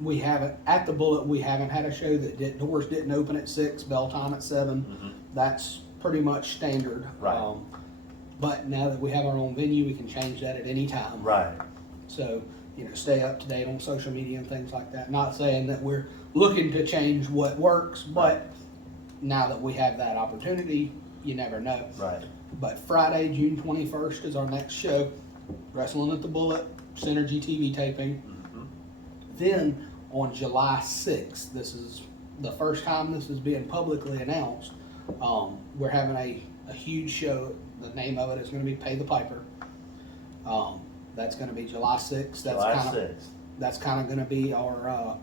We haven't at the Bullet. We haven't had a show that doors didn't open at 6, bell time at 7. Mm-hmm. That's pretty much standard. Right. But now that we have our own venue, we can change that at any time. Right. So, stay up to date on social media and things like that. Not saying that we're looking to change what works, but now that we have that opportunity, you never know. Right. But Friday, June 21st is our next show. Wrestling at the Bullet, Synergy TV taping. Mm-hmm. Then on July 6th, this is the first time this is being publicly announced. We're having a huge show. The name of it is going to be Pay the Piper. That's going to be July 6th. That's kind of going to be our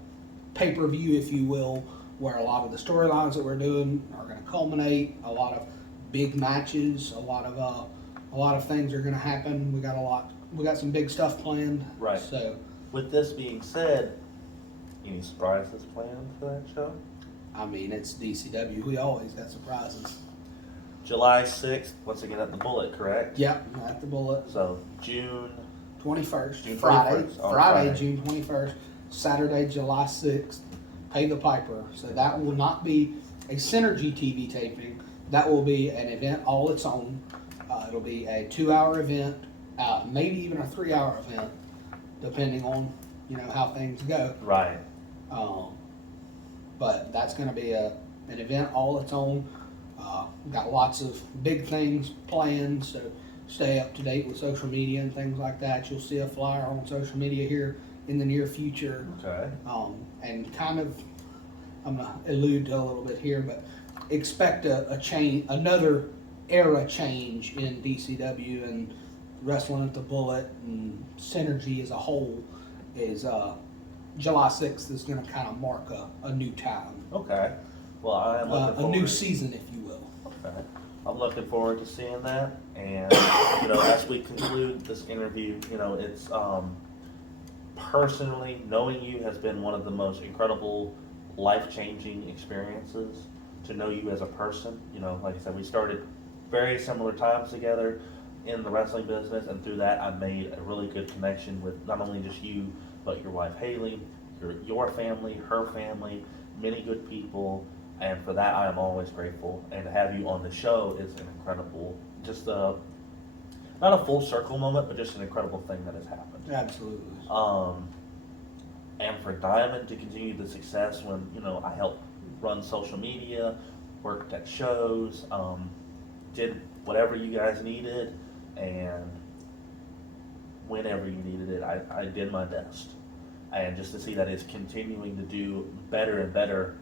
pay-per-view, if you will, where a lot of the storylines that we're doing are going to culminate. A lot of big matches. A lot of things are going to happen. We got some big stuff planned. Right. So, with this being said, any surprises planned for that show? I mean, it's DCW. We always got surprises. July 6th, once again at the Bullet, correct? Yep, at the Bullet. So June 21st. June Friday. 21st. Friday, June 21st. Saturday, July 6th. Pay the Piper. So that will not be a Synergy TV taping. That will be an event all its own. It'll be a 2-hour event, maybe even a 3-hour event, depending on how things go. Right. But that's going to be an event all its own. Got lots of big things planned, so stay up to date with social media and things like that. You'll see a flyer on social media here in the near future. Okay. And kind of, I'm going to allude to a little bit here, but expect a change, another era change in DCW and wrestling at the Bullet and Synergy as a whole. Is July 6th is going to kind of mark a new time. Okay. Well, I am looking forward. A new season, if you will. Okay. I'm looking forward to seeing that, and as we conclude this interview, it's personally knowing you has been one of the most incredible, life-changing experiences. To know you as a person, like I said, we started very similar times together in the wrestling business, and through that, I made a really good connection with not only just you, but your wife Haley, your family, her family, many good people. And for that, I am always grateful. And to have you on the show is an incredible, not a full circle moment, but just an incredible thing that has happened. Absolutely. And for Diamond to continue the success when, I helped run social media, worked at shows, did whatever you guys needed, and whenever you needed it, I did my best. And just to see that it's continuing to do better and better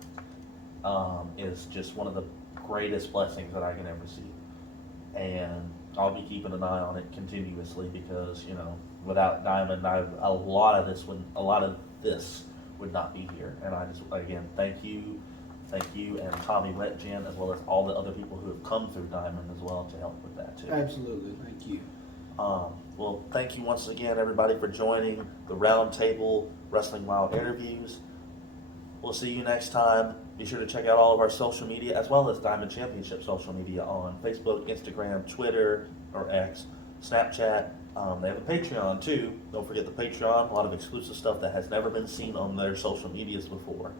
is just one of the greatest blessings that I can ever see. And I'll be keeping an eye on it continuously because, without Diamond, a lot of this would not be here. And I just, again, thank you and Tommy Wetgen, as well as all the other people who have come through Diamond as well to help with that too. Absolutely. Thank you. Well, thank you once again, everybody, for joining the Roundtable Wrestling Wild interviews. We'll see you next time. Be sure to check out all of our social media, as well as Diamond Championship social media on Facebook, Instagram, Twitter, or X, Snapchat. They have a Patreon, too. Don't forget the Patreon. A lot of exclusive stuff that has never been seen on their social medias before.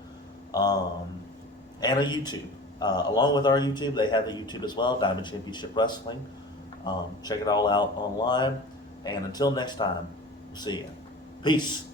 And a YouTube. Along with our YouTube, they have a YouTube as well, Diamond Championship Wrestling. Check it all out online. And until next time, we'll see you. Peace.